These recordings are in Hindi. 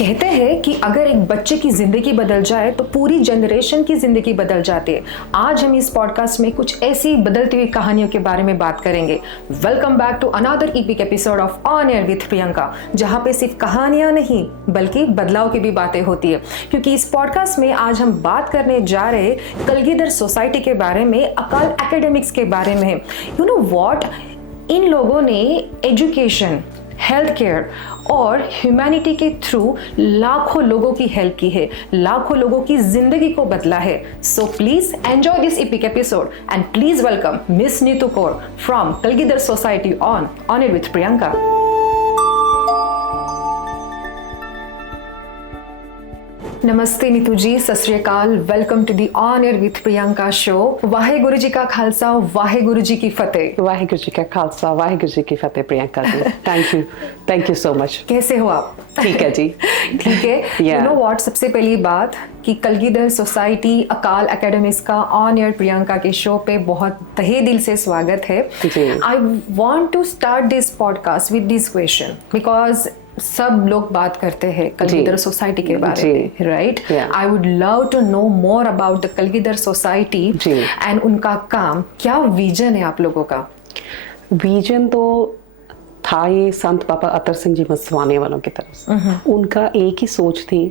कहते हैं कि अगर एक बच्चे की जिंदगी बदल जाए तो पूरी जनरेशन की जिंदगी बदल जाती है। आज हम इस पॉडकास्ट में कुछ ऐसी बदलती हुई कहानियों के बारे में बात करेंगे। Welcome back to another epic episode of On air with Priyanka, जहां पे सिर्फ कहानियां नहीं बल्कि बदलाव की भी बातें होती है। क्योंकि इस पॉडकास्ट में आज हम बात करने जा रहे कलगीधर सोसाइटी के बारे में, अकाल एकेडमिक्स के बारे में। यू नो व्हाट, इन लोगों ने एजुकेशन, हेल्थ केयर और ह्यूमैनिटी के थ्रू लाखों लोगों की हेल्प की है, लाखों लोगों की जिंदगी को बदला है। So please enjoy this epic episode and please welcome Miss Neetu Kaur from Kalgidhar society on air with Priyanka. नमस्ते नीतू जी, सत श्री अकाल। Welcome to the on air with Priyanka show. Waheguru ji का खालसा, वाहेगुरु जी की फतेह। वाहेगुरु जी का खालसा, वाहेगुरु जी की फतेह। Priyanka ji, thank you so much. कैसे हो आप? ठीक है जी। ठीक है। यू नो व्हाट, सबसे पहली बात कि कलगीधर सोसाइटी अकाल एकेडमिक्स का ऑन एयर प्रियंका के शो पे बहुत तहे दिल से स्वागत है। I want to start this podcast with this question because सब लोग बात करते हैं कलगीधर सोसाइटी के बारे में, right? I would love to know more about the Kalgidhar Society and उनका काम। क्या विजन है आप लोगों का? विजन तो था ये संत बाबा अतर सिंह जी मसवाने वालों की तरफ से। उनका एक ही सोच थी,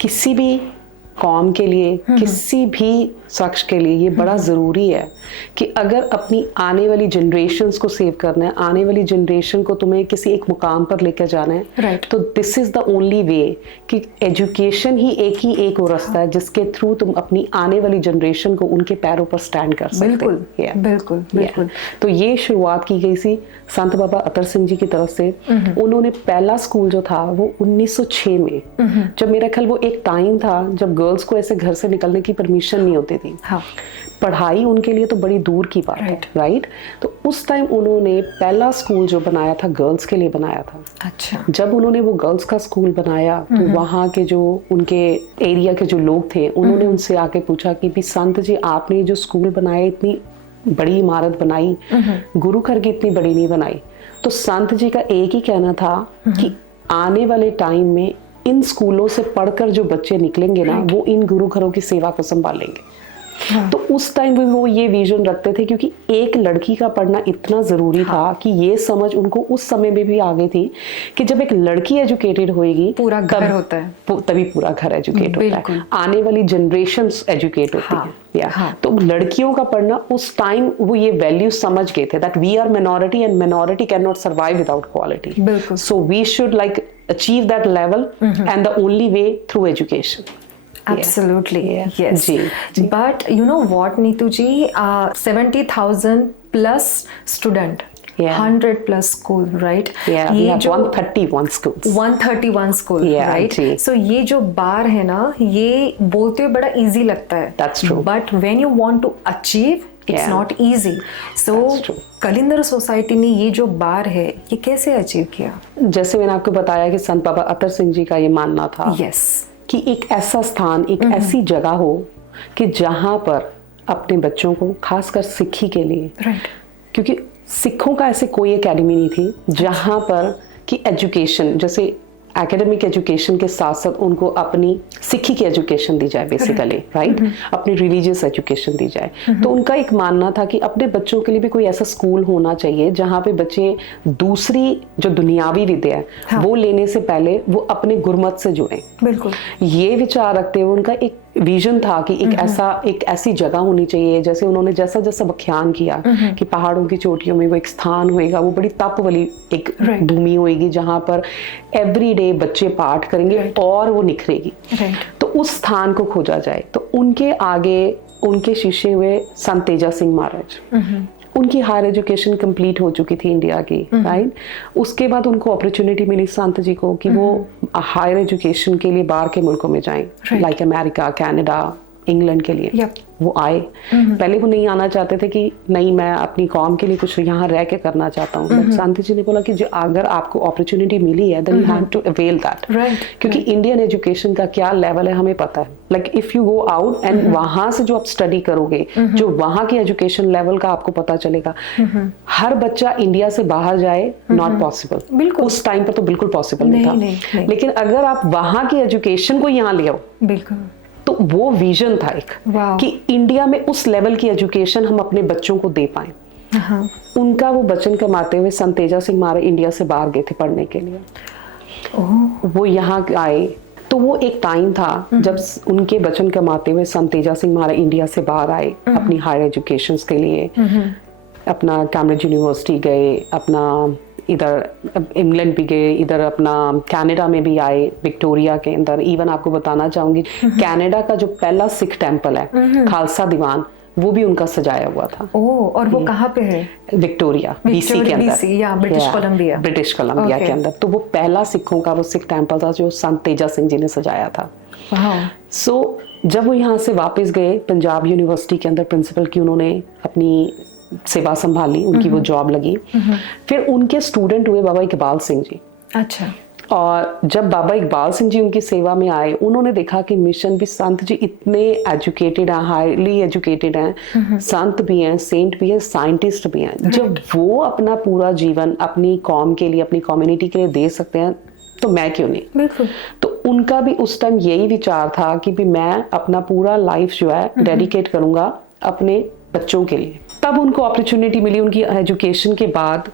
किसी भी कौम के लिए, किसी भी शख्स के लिए ये बड़ा ज़रूरी है कि अगर अपनी आने वाली जनरेशन्स को सेव करना है, आने वाली जनरेशन को तुम्हें किसी एक मुकाम पर लेकर जाना है, तो this is the only way कि एजुकेशन ही एक वो रास्ता है जिसके थ्रू तुम अपनी आने वाली जनरेशन को उनके पैरों पर स्टैंड कर सकते हो। बिल्कुल। तो ये शुरुआत की गई थी संत बाबा अतर सिंह जी की तरफ से। उन्होंने पहला स्कूल जो था वो 1906 में, जब मेरा ख्याल वो एक टाइम था जब गर्ल्स को ऐसे घर से निकलने की परमिशन नहीं होती थी। हाँ। पढ़ाई उनके लिए तो बड़ी दूर की बात है, राइट? तो उस टाइम उन्होंने पहला स्कूल जो बनाया था गर्ल्स के लिए बनाया था। अच्छा। जब उन्होंने वो गर्ल्स का स्कूल बनाया तो वहाँ के जो उनके एरिया के जो लोग थे, उन्होंने उनसे आके पूछा कि भी संत जी, आपने जो स्कूल बनाया, इतनी बड़ी इमारत बनाई, गुरु घर की इतनी बड़ी नहीं बनाई। तो संत जी का एक ही कहना था कि आने वाले टाइम में इन स्कूलों से पढ़कर जो बच्चे निकलेंगे ना, वो इन गुरु घरों की सेवा को संभालेंगे। तो उस टाइम भी वो ये विजन रखते थे, क्योंकि एक लड़की का पढ़ना इतना जरूरी था कि ये समझ उनको उस समय में भी आ गई थी कि जब एक लड़की एजुकेटेड होएगी, पूरा घर होता है, तभी पूरा घर एजुकेट होता है, आने वाली जनरेशन एजुकेट होती है। तो लड़कियों का पढ़ना उस टाइम वो ये वैल्यू समझ गए थे that we are minority and minority can not survive without quality, so we should like achieve that level and the only way through education. Absolutely, yes. But you know what, Neetu ji, 70,000 plus student, 100 plus school, right? Yeah, we have 131 schools. 131 school, right? So ये जो बार है ना, ये बोलते हुए बड़ा easy लगता है. That's true. But when you want to achieve, it's not easy. So कलिंदर सोसाइटी ने ये जो बार है, ये कैसे अचीव किया? जैसे मैंने आपको बताया कि संत बाबा अतर सिंह जी का ये मानना था कि एक ऐसा स्थान, एक ऐसी जगह हो कि जहाँ पर अपने बच्चों को, खासकर सिक्खी के लिए, क्योंकि सिखों का ऐसे कोई एकेडमी नहीं थी जहाँ पर कि एजुकेशन, जैसे एकेडमिक एजुकेशन के साथ साथ उनको अपनी सिक्खी की एजुकेशन दी जाए, बेसिकली, राइट? अपनी रिलीजियस एजुकेशन दी जाए। तो उनका एक मानना था कि अपने बच्चों के लिए भी कोई ऐसा स्कूल होना चाहिए जहाँ पे बच्चे दूसरी जो दुनियावी विद्या है वो लेने से पहले वो अपने गुरमत से जुड़े। बिल्कुल। ये विचार रखते हुए उनका एक विजन था कि एक ऐसी जगह होनी चाहिए, जैसे उन्होंने जैसा व्याख्यान किया कि पहाड़ों की चोटियों में वो एक स्थान होएगा, वो बड़ी तप वाली एक भूमि होएगी जहाँ पर एवरीडे बच्चे पाठ करेंगे और वो निखरेगी। तो उस स्थान को खोजा जाए। तो उनके आगे उनके शिष्य हुए संत तेजा सिंह महाराज। उनकी हायर एजुकेशन कंप्लीट हो चुकी थी इंडिया की, राइट? उसके बाद उनको अपॉर्चुनिटी मिली संत जी को कि वो हायर एजुकेशन के लिए बाहर के मुल्कों में जाएं, लाइक अमेरिका, कनाडा, इंग्लैंड के लिए। वो आए, पहले वो नहीं आना चाहते थे कि नहीं मैं अपनी कॉम के लिए कुछ यहाँ रह के करना चाहता हूँ, बट शांति जी ने बोला कि जो अगर आपको अपॉर्चुनिटी मिली है then you have to avail that, क्योंकि इंडियन एजुकेशन का क्या लेवल है हमें पता है। Like if you go out and वहां से जो आप स्टडी करोगे, जो वहां की एजुकेशन लेवल का आपको पता चलेगा, हर बच्चा इंडिया से बाहर जाए नॉट पॉसिबल, उस टाइम पर तो बिल्कुल पॉसिबल नहीं था। लेकिन अगर आप वहां की एजुकेशन को यहाँ ले आओ, बिल्कुल, तो वो विजन था एक कि इंडिया में उस लेवल की एजुकेशन हम अपने बच्चों को दे पाए। उनका वो वचन कमाते हुए संत तेजा सिंह महाराज इंडिया से बाहर गए थे पढ़ने के लिए। वो यहाँ आए तो वो एक टाइम था जब उनके वचन कमाते हुए संत तेजा सिंह महाराज इंडिया से बाहर आए अपनी हायर एजुकेशन के लिए। अपना कैम्ब्रिज यूनिवर्सिटी गए, अपना इधर इंग्लैंड भी गए, इधर अपना कनाडा में भी आए, विक्टोरिया के अंदर। इवन आपको बताना चाहूंगी कनाडा का जो पहला सिख टेम्पल है खालसा दीवान, वो भी उनका सजाया हुआ था। और वो कहाँ पे है? विक्टोरिया बीसी के अंदर, या ब्रिटिश कोलंबिया के अंदर। तो वो पहला सिखों का वो सिख टेम्पल था जो संत तेजा सिंह जी ने सजाया था। सो जब वो यहाँ से वापस गए पंजाब यूनिवर्सिटी के अंदर प्रिंसिपल की उन्होंने अपनी सेवा संभाली, उनकी वो जॉब लगी। फिर उनके स्टूडेंट हुए बाबा इकबाल सिंह जी। अच्छा। और जब बाबा इकबाल सिंह जी उनकी सेवा में आए, उन्होंने देखा कि मिशन भी संत जी इतने एजुकेटेड हैं, हाईली एजुकेटेड हैं, संत भी हैं, सेंट भी हैं, साइंटिस्ट भी हैं। जब वो अपना पूरा जीवन अपनी कौम के लिए, अपनी कम्युनिटी के लिए दे सकते हैं तो मैं क्यों नहीं। बिल्कुल। तो उनका भी उस टाइम यही विचार था कि भी मैं अपना पूरा लाइफ जो है डेडिकेट करूंगा अपने बच्चों के लिए। तब उनको अपॉर्चुनिटी मिली उनकी एजुकेशन के बाद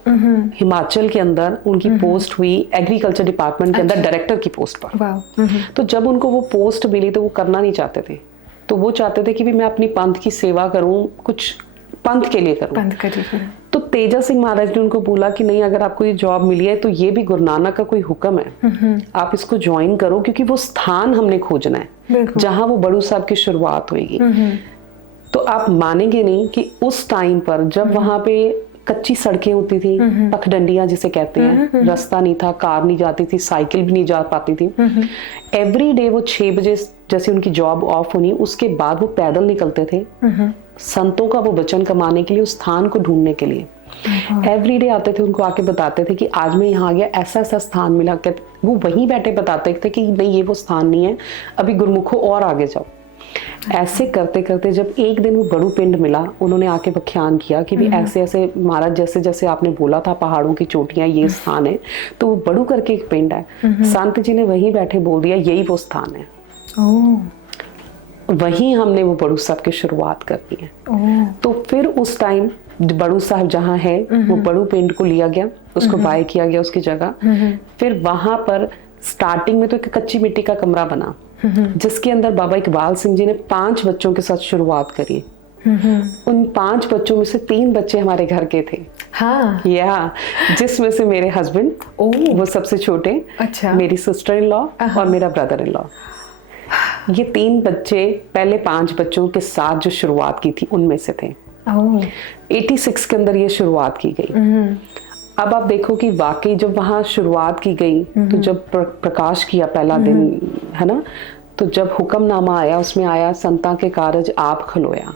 हिमाचल के अंदर उनकी पोस्ट हुई एग्रीकल्चर डिपार्टमेंट के अंदर डायरेक्टर की पोस्ट पर। तो जब उनको वो पोस्ट मिली तो वो करना नहीं चाहते थे, तो वो चाहते थे कि भी मैं अपनी पंथ की सेवा करूं, कुछ पंथ के लिए करूं। तो तेजा सिंह महाराज ने उनको बोला कि नहीं, अगर आपको ये जॉब मिली है तो ये भी गुरु नानक का कोई हुक्म है, आप इसको ज्वाइन करो, क्योंकि वो स्थान हमने खोजना है जहां वो बड़ू साहब की शुरुआत होगी। तो आप मानेंगे नहीं कि उस टाइम पर जब वहां पे कच्ची सड़कें होती थी, पखडंडियां जिसे कहते हैं, रास्ता नहीं था, कार नहीं जाती थी, साइकिल भी नहीं जा पाती थी। एवरी डे वो 6 बजे जैसे उनकी जॉब ऑफ होनी, उसके बाद वो पैदल निकलते थे संतों का वो वचन कमाने के लिए, उस स्थान को ढूंढने के लिए। एवरी डे आते थे, उनको आके बताते थे कि आज मैं यहाँ गया, ऐसा ऐसा स्थान मिला। वो वहीं बैठे बताते थे कि नहीं ये वो स्थान नहीं है, अभी गुरमुखो और आगे जाओ। ऐसे करते करते जब एक दिन वो बड़ू पिंड मिला, उन्होंने आके व्याख्यान किया कि भी ऐसे ऐसे महाराज जैसे जैसे आपने बोला था पहाड़ों की चोटियां ये स्थान है, तो वो बड़ू करके एक पिंड है। संत जी ने वहीं बैठे बोल दिया यही वो स्थान है। वहीं हमने वो बड़ू साहब की शुरुआत कर दी है। तो फिर उस टाइम बड़ू साहब जहाँ है वो बड़ू पिंड को लिया गया, उसको बाय किया गया उसकी जगह। फिर वहां पर स्टार्टिंग में तो एक कच्ची मिट्टी का कमरा बना, जिसके अंदर बाबा इकबाल सिंह जी ने 5 बच्चों के साथ शुरुआत करी। उन 5 बच्चों में से 3 बच्चे हमारे घर के थे। हाँ। जिसमें से मेरे हस्बैंड वो सबसे छोटे, अच्छा। मेरी सिस्टर इन लॉ और मेरा ब्रदर इन लॉ, ये 3 बच्चे पहले 5 बच्चों के साथ जो शुरुआत की थी उनमें से थे। 86 के अंदर ये शुरुआत की गई। अब आप देखो कि वाकई जब वहां शुरुआत की गई तो जब प्रकाश किया पहला दिन, है ना, तो जब हुक्मनामा आया उसमें आया संता के कारज आप खलोया।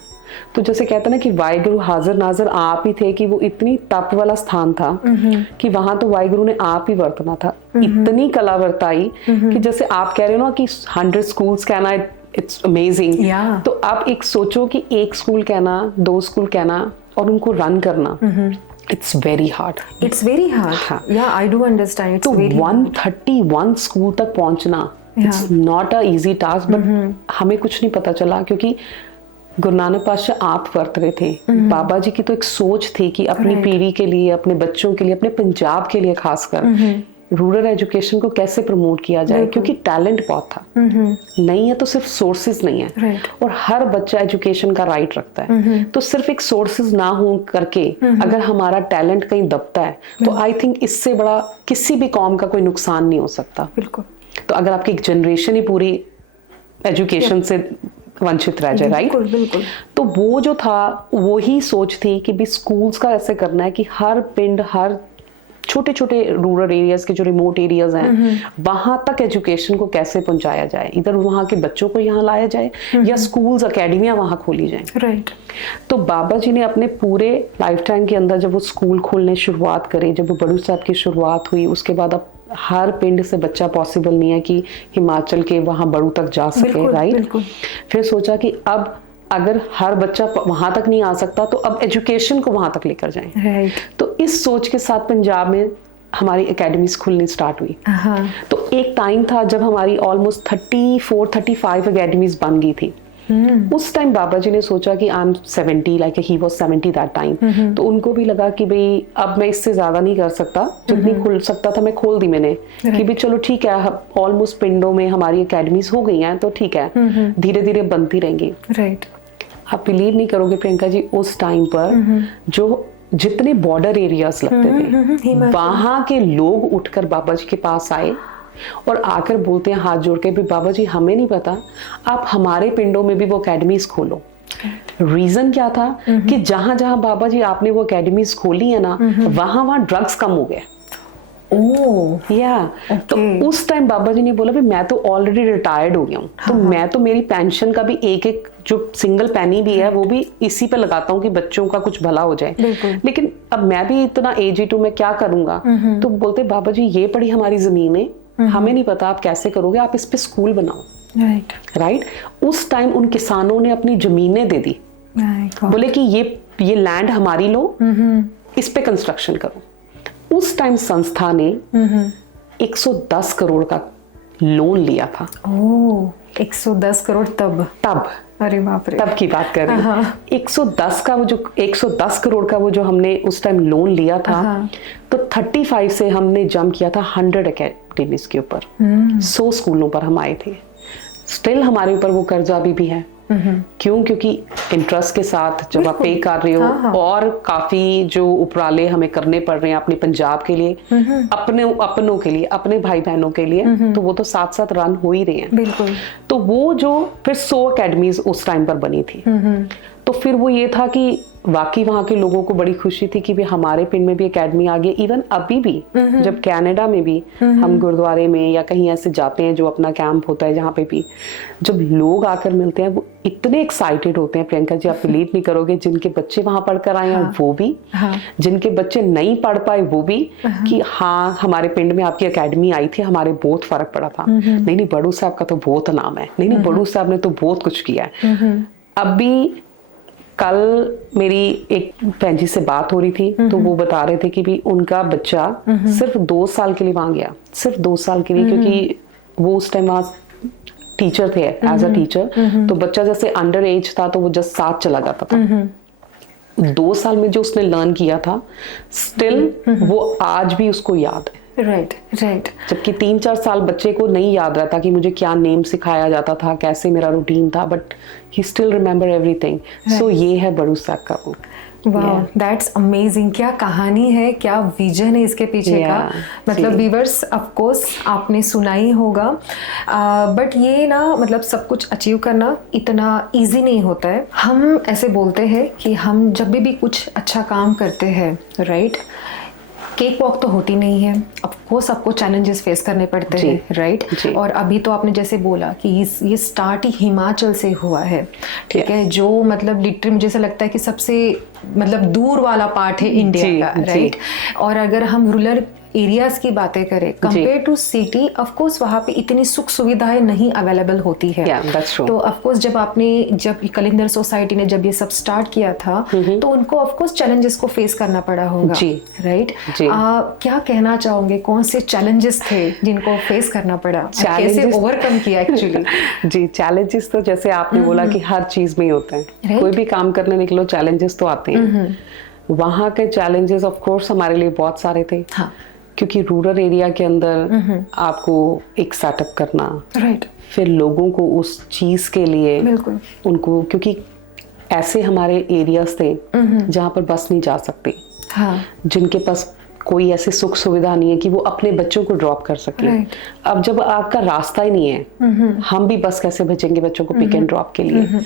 तो जैसे कहते हैं ना कि वाहिगुरु हाजिर नाजिर आप ही थे, कि वो इतनी तप वाला स्थान था कि वहां तो वाहिगुरु ने आप ही वर्तना था। इतनी कला वर्ताई कि जैसे आप कह रहे हो ना कि 100 स्कूल्स कहना इट्स अमेजिंग। तो आप एक सोचो कि एक स्कूल कहना, 2 स्कूल कहना और उनको रन करना, It's very hard. It's very hard. हाँ. Yeah, I do understand. It's तो very 131 स्कूल तक पहुंचना, it's not a easy task, but हमें कुछ नहीं पता चला क्योंकि गुरु नानक पातशाह आप वर्त रहे थे। बाबा जी की तो एक सोच थी कि अपनी पीढ़ी के लिए, अपने बच्चों के लिए, अपने पंजाब के लिए खासकर रूरल एजुकेशन को कैसे प्रमोट किया जाए, क्योंकि टैलेंट बहुत था। नहीं है तो सिर्फ सोर्सेज नहीं है, और हर बच्चा एजुकेशन का राइट रखता है। तो सिर्फ एक सोर्सेज ना हो करके अगर हमारा टैलेंट कहीं दबता है तो आई थिंक इससे बड़ा किसी भी कौम का कोई नुकसान नहीं हो सकता। बिल्कुल। तो अगर आपकी एक जनरेशन ही पूरी एजुकेशन से वंचित रह जाए, राइट, बिल्कुल। तो वो जो था वो ही सोच थी कि भी स्कूल्स का ऐसे करना है कि हर पिंड, हर छोटे छोटे रूरल एरियाज के जो रिमोट एरियाज हैं वहां तक एजुकेशन को कैसे पहुंचाया जाए, इधर वहां के बच्चों को यहाँ लाया जाए या स्कूल्स अकेडमियां वहां खोली जाए। राइट। तो बाबा जी ने अपने पूरे लाइफ टाइम के अंदर जब वो स्कूल खोलने शुरुआत करे, जब वो बड़ू साहब की शुरुआत हुई, उसके बाद अब हर पिंड से बच्चा पॉसिबल नहीं है कि हिमाचल के वहां बड़ू तक जा सके। राइट। फिर सोचा कि अब अगर हर बच्चा वहां तक नहीं आ सकता तो अब एजुकेशन को वहां तक लेकर जाएं। राइट। तो इस सोच के साथ पंजाब में हमारी एकेडमीज खुलनी स्टार्ट हुई। तो एक टाइम था जब हमारी ऑलमोस्ट 34-35 एकेडमीज बन गई थी। उस टाइम बाबा जी ने सोचा कि I am 70, like he was 70 that time. तो उनको भी लगा कि भाई अब मैं इससे ज्यादा नहीं कर सकता, जितनी खुल सकता था मैं खोल दी मैंने। कि भाई चलो ठीक है, ऑलमोस्ट पिंडों में हमारी एकेडमीज हो गई हैं तो ठीक है, धीरे धीरे बनती रहेंगी। राइट। आप बिलीव नहीं करोगे प्रियंका जी, उस टाइम पर जो जितने बॉर्डर एरियाज लगते थे वहां के लोग उठकर बाबा जी के पास आए और आकर बोलते हैं हाथ जोड़ के, भी बाबा जी हमें नहीं पता, आप हमारे पिंडों में भी वो एकेडमीज खोलो। रीजन क्या था कि जहां जहां बाबा जी आपने वो एकेडमीज खोली है ना, वहां ड्रग्स कम हो गए। तो उस टाइम बाबा जी ने बोला भी मैं तो ऑलरेडी रिटायर्ड हो गया हूँ, तो मैं तो मेरी पेंशन का भी एक जो सिंगल पैनी भी है वो भी इसी पे लगाता हूँ कि बच्चों का कुछ भला हो जाए। लेकिन अब मैं भी इतना एज मैं क्या करूंगा। तो बोलते बाबा जी ये पड़ी हमारी जमीन है, हमें नहीं पता आप कैसे करोगे, आप इस पे स्कूल बनाओ। राइट। उस टाइम उन किसानों ने अपनी जमीनें दे दी, बोले कि ये लैंड हमारी लो, इस पे कंस्ट्रक्शन करो। उस टाइम संस्था ने 110 करोड़ का लोन लिया था। 110 करोड़ तब? अरे बाप रे, तब की बात कर रही हूँ। 110 करोड़ का वो जो हमने उस टाइम लोन लिया था, तो 35 से हमने जंप किया था 100 एकेडमीज के ऊपर। 100 स्कूलों पर हम आए थे। स्टिल हमारे ऊपर वो कर्जा भी है। क्यों? क्योंकि इंटरेस्ट के साथ जब आप पे कर रहे हो और काफी जो उपराले हमें करने पड़ रहे हैं अपने पंजाब के लिए, अपनों के लिए, अपने भाई बहनों के लिए, तो वो तो साथ साथ रन हो ही रहे हैं। बिल्कुल। तो वो जो फिर 100 एकेडमीज उस टाइम पर बनी थी। तो फिर वो ये था कि वाकई वहाँ के लोगों को बड़ी खुशी थी कि भी हमारे पिंड में भी एकेडमी आ गई। इवन अभी भी जब कनाडा में भी हम गुरुद्वारे में या कहीं ऐसे जाते हैं जो अपना कैंप होता है, जहाँ पे भी जब लोग आकर मिलते हैं वो इतने एक्साइटेड होते हैं प्रियंका जी, आप बिलीव नहीं करोगे, जिनके बच्चे वहां पढ़कर आए हैं वो भी, जिनके बच्चे नहीं पढ़ पाए वो भी, कि हाँ हमारे पिंड में आपकी एकेडमी आई थी, हमारे बहुत फर्क पड़ा था। नहीं बड़ू साहब का तो बहुत नाम है, नहीं बड़ू साहब ने तो बहुत कुछ किया है। अभी कल मेरी एक बहन जी से बात हो रही थी, तो वो बता रहे थे कि भी उनका बच्चा सिर्फ 2 साल के लिए वहां गया, सिर्फ 2 साल के लिए, क्योंकि वो उस टाइम वहां टीचर थे एज अ टीचर। तो बच्चा जैसे अंडर एज था तो वो जस्ट साथ चला जाता था। 2 साल में जो उसने लर्न किया था स्टिल वो आज भी उसको याद है। राइट। जबकि 3-4 साल बच्चे को नहीं याद रहता कि मुझे क्या नेम सिखाया जाता था, कैसे मेरा रूटीन था, but he still remember everything. So ये है बड़ू साहब का बुक। वाह, दैट्स अमेजिंग। क्या कहानी है, क्या विजन है इसके पीछे का। मतलब व्यूअर्स ऑफ कोर्स आपने सुना ही होगा, बट ये ना मतलब सब कुछ अचीव करना इतना इजी नहीं होता है। हम ऐसे बोलते हैं कि हम जब भी कुछ अच्छा काम करते हैं, राइट, केक वॉक तो होती नहीं है, ऑफ कोर्स आपको चैलेंजेस फेस करने पड़ते हैं, राइट। और अभी तो आपने जैसे बोला कि ये स्टार्ट ही हिमाचल से हुआ है, ठीक है, जो मतलब लिटरली मुझे ऐसा लगता है कि सबसे मतलब दूर वाला पार्ट है इंडिया का, राइट। और अगर हम रूरल एरियाज की बातें करें compare to city, of course वहाँ पे इतनी सुख सुविधाएं नहीं अवेलेबल होती है। तो ऑफ कोर्स जब कलिंदर सोसाइटी ने जब ये सब स्टार्ट किया था तो उनको ऑफ कोर्स चैलेंजेस को फेस करना पड़ा होगा, राइट। क्या कहना चाहोगे, कौन से चैलेंजेस थे जिनको फेस करना पड़ा, कैसे ओवरकम किया एक्चुअली? जी, चैलेंजेस तो जैसे आपने बोला कि हर चीज में ही होते हैं, कोई भी काम करने निकलो चैलेंजेस तो आते हैं। वहाँ के चैलेंजेस ऑफ कोर्स हमारे लिए बहुत सारे थे, क्योंकि रूरल एरिया के अंदर आपको एक सेटअप करना, राइट, फिर लोगों को उस चीज के लिए उनको, क्योंकि ऐसे हमारे एरियाज थे जहाँ पर बस नहीं जा सकते, जिनके पास कोई ऐसी सुख सुविधा नहीं है कि वो अपने बच्चों को ड्रॉप कर सके। अब जब आपका रास्ता ही नहीं है, हम भी बस कैसे भेजेंगे बच्चों को पिक एंड ड्रॉप के लिए।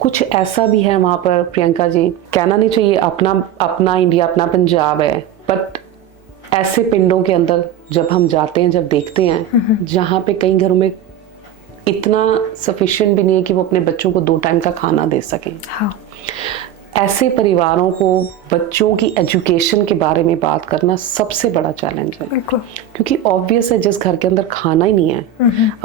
कुछ ऐसा भी है वहां पर प्रियंका जी, कहना नहीं चाहिए अपना इंडिया, अपना पंजाब है, बट ऐसे पिंडों के अंदर जब हम जाते हैं, जब देखते हैं जहाँ पे कई घरों में इतना सफिशिएंट भी नहीं है कि वो अपने बच्चों को 2 टाइम का खाना दे सकें। हाँ। ऐसे परिवारों को बच्चों की एजुकेशन के बारे में बात करना सबसे बड़ा चैलेंज है, क्योंकि ऑब्वियस है जिस घर के अंदर खाना ही नहीं है,